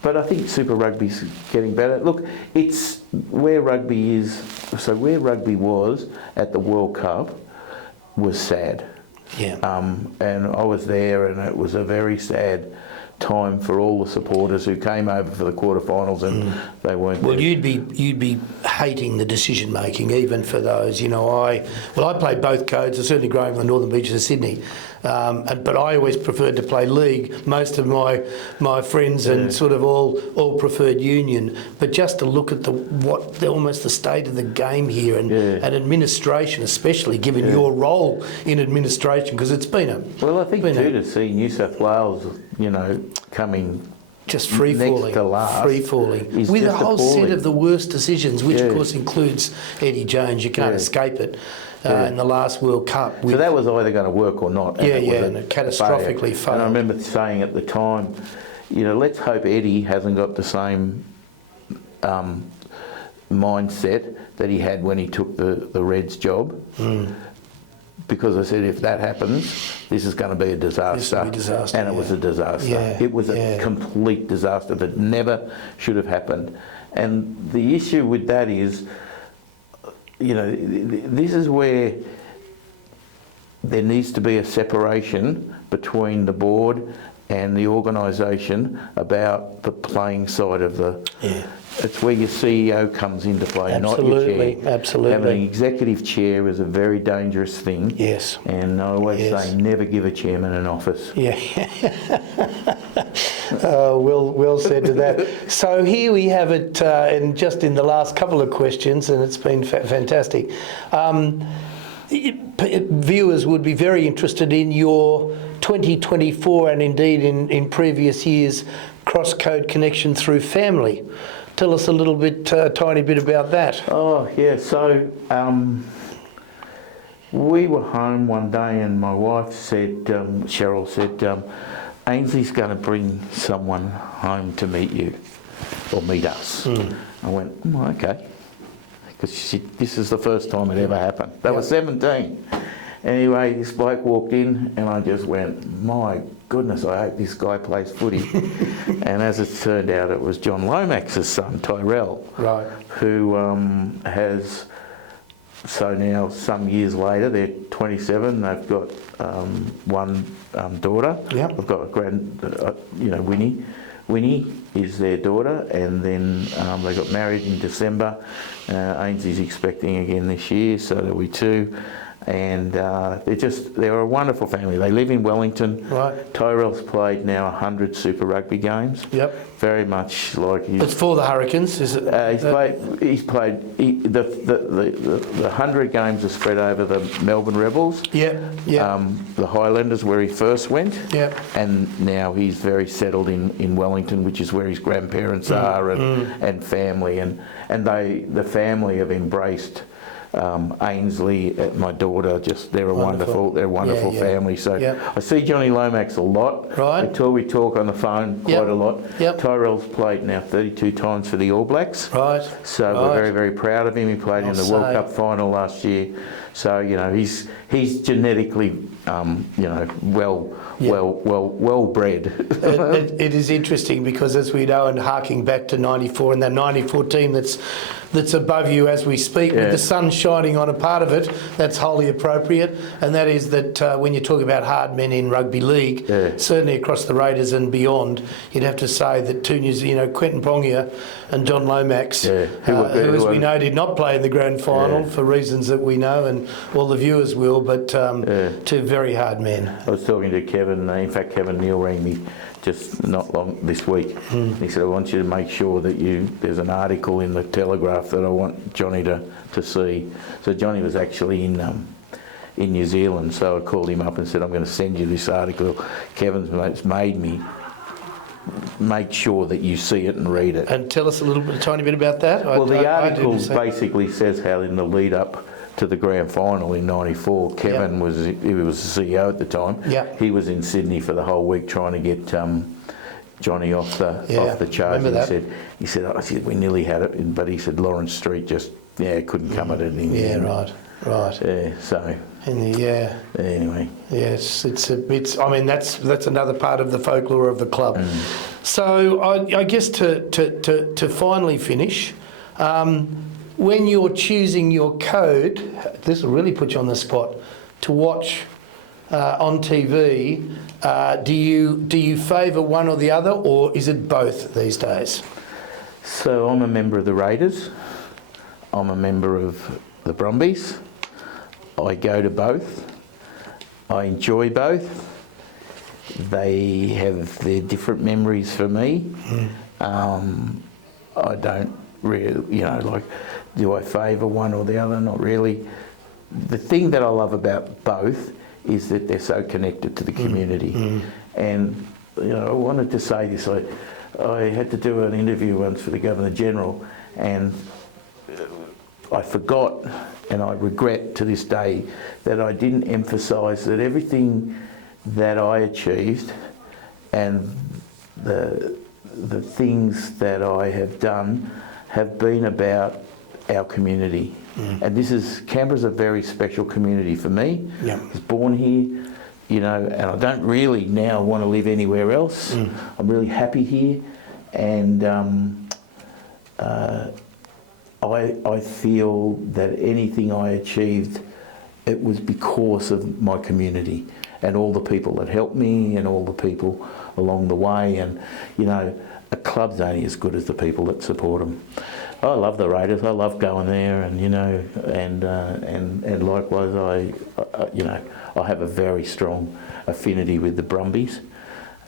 But I think Super Rugby's getting better. Look, it's where rugby is. So where rugby was at the World Cup was sad. Yeah. And I was there, and it was a very sad time for all the supporters who came over for the quarterfinals, and they weren't. Well, there. you'd be hating the decision making, even for those. You know, I played both codes. I certainly growing up on the northern beaches of Sydney, but I always preferred to play league. Most of my friends and sort of all preferred union. But just to look at almost the state of the game here, and administration, especially given your role in administration, because it's been a Well, I think too, to see New South Wales, you know, coming just free falling, next to last with a just whole set appalling. of the worst decisions, which of course includes Eddie Jones. You can't escape it. In the last World Cup, So that was either going to work or not. And and it catastrophically failed. And I remember saying at the time, you know, let's hope Eddie hasn't got the same mindset that he had when he took the Reds job. Because I said, if that happens, this is going to be a disaster. This will be a disaster, and it was a disaster. Yeah, It was a complete disaster that never should have happened. And the issue with that is, you know, this is where there needs to be a separation between the board and the organisation about the playing side of the... It's where your CEO comes into play, not your chair. Absolutely. Having an executive chair is a very dangerous thing. Yes. And I always say, never give a chairman an office. Yeah. Well said to that. So here we have it, and just in the last couple of questions, and it's been fantastic. Viewers would be very interested in your 2024 and indeed in previous years cross-code connection through family. Tell us a little bit, tiny bit about that. Oh, yeah. So we were home one day and my wife said, Cheryl said, Ainsley's going to bring someone home to meet you, or meet us. I went, okay. Because this is the first time it ever happened. They were 17. Anyway, this bloke walked in and I just went, my goodness, I hope this guy plays footy. And as it turned out, it was John Lomax's son, Tyrell, who has, so now some years later, they're 27, they've got one daughter. They've got a Winnie. Winnie is their daughter, and then they got married in December. Ainsley's expecting again this year, so there'll be two. And they're a wonderful family. They live in Wellington. Tyrell's played now 100 Super Rugby games. Very much like his... It's for the Hurricanes, is it? He's played the 100 games are spread over the Melbourne Rebels. The Highlanders, where he first went. And now he's very settled in Wellington, which is where his grandparents are and family. And the family have embraced Ainsley, my daughter, they're a wonderful family. So I see Johnny Lomax a lot. We talk on the phone quite a lot. Tyrell's played now 32 times for the All Blacks. So we're very, very proud of him. He played in the World Cup final last year. So, you know, he's genetically, well bred. It is interesting because, as we know, and harking back to '94 and that '94 team that's above you as we speak, with the sun shining on a part of it that's wholly appropriate, and that is that when you talk about hard men in rugby league, certainly across the Raiders and beyond, you'd have to say that two Quentin Pongia and John Lomax, who as we know did not play in the grand final for reasons that we know and all the viewers will, but two very hard men. I was talking to Kevin, in fact Kevin Neal rang me just not long this week. He said, I want you to make sure that there's an article in the Telegraph that I want Johnny to see. So Johnny was actually in New Zealand, so I called him up and said, I'm going to send you this article. Kevin's made me make sure that you see it and read it. And tell us a tiny bit about that. Well, the article basically says how in the lead up to the grand final in '94, Kevin was the CEO at the time. He was in Sydney for the whole week trying to get Johnny off the charge. He said, we nearly had it, but he said Lawrence Street just couldn't come at it. Right. Yeah, so. Anyway. Yes, it's. I mean, that's another part of the folklore of the club. So I guess to finally finish. When you're choosing your code, this will really put you on the spot, to watch on TV, do you favour one or the other, or is it both these days? So I'm a member of the Raiders. I'm a member of the Brumbies. I go to both. I enjoy both. They have their different memories for me. I don't really, do I favour one or the other? Not really. The thing that I love about both is that they're so connected to the community. And, I wanted to say this. I had to do an interview once for the Governor-General, and I forgot, and I regret to this day, that I didn't emphasise that everything that I achieved and the things that I have done have been about our community. And Canberra's a very special community for me. I was born here, and I don't really now want to live anywhere else. I'm really happy here, and I feel that anything I achieved, it was because of my community and all the people that helped me and all the people along the way. And, a club's only as good as the people that support them. I love the Raiders. I love going there, and and likewise, I have a very strong affinity with the Brumbies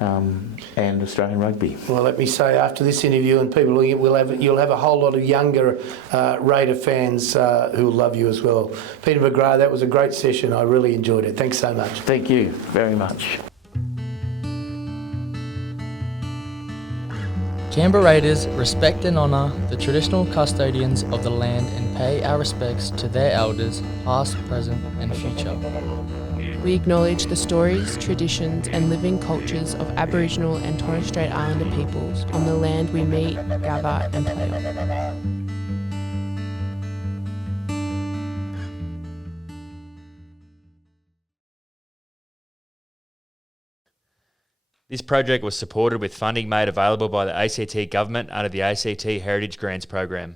and Australian rugby. Well, let me say, after this interview, and people, you'll have a whole lot of younger Raider fans who will love you as well. Peter McGrath, that was a great session. I really enjoyed it. Thanks so much. Thank you very much. Canberra Raiders respect and honour the traditional custodians of the land and pay our respects to their elders, past, present and future. We acknowledge the stories, traditions and living cultures of Aboriginal and Torres Strait Islander peoples on the land we meet, gather and play on. This project was supported with funding made available by the ACT government under the ACT Heritage Grants program.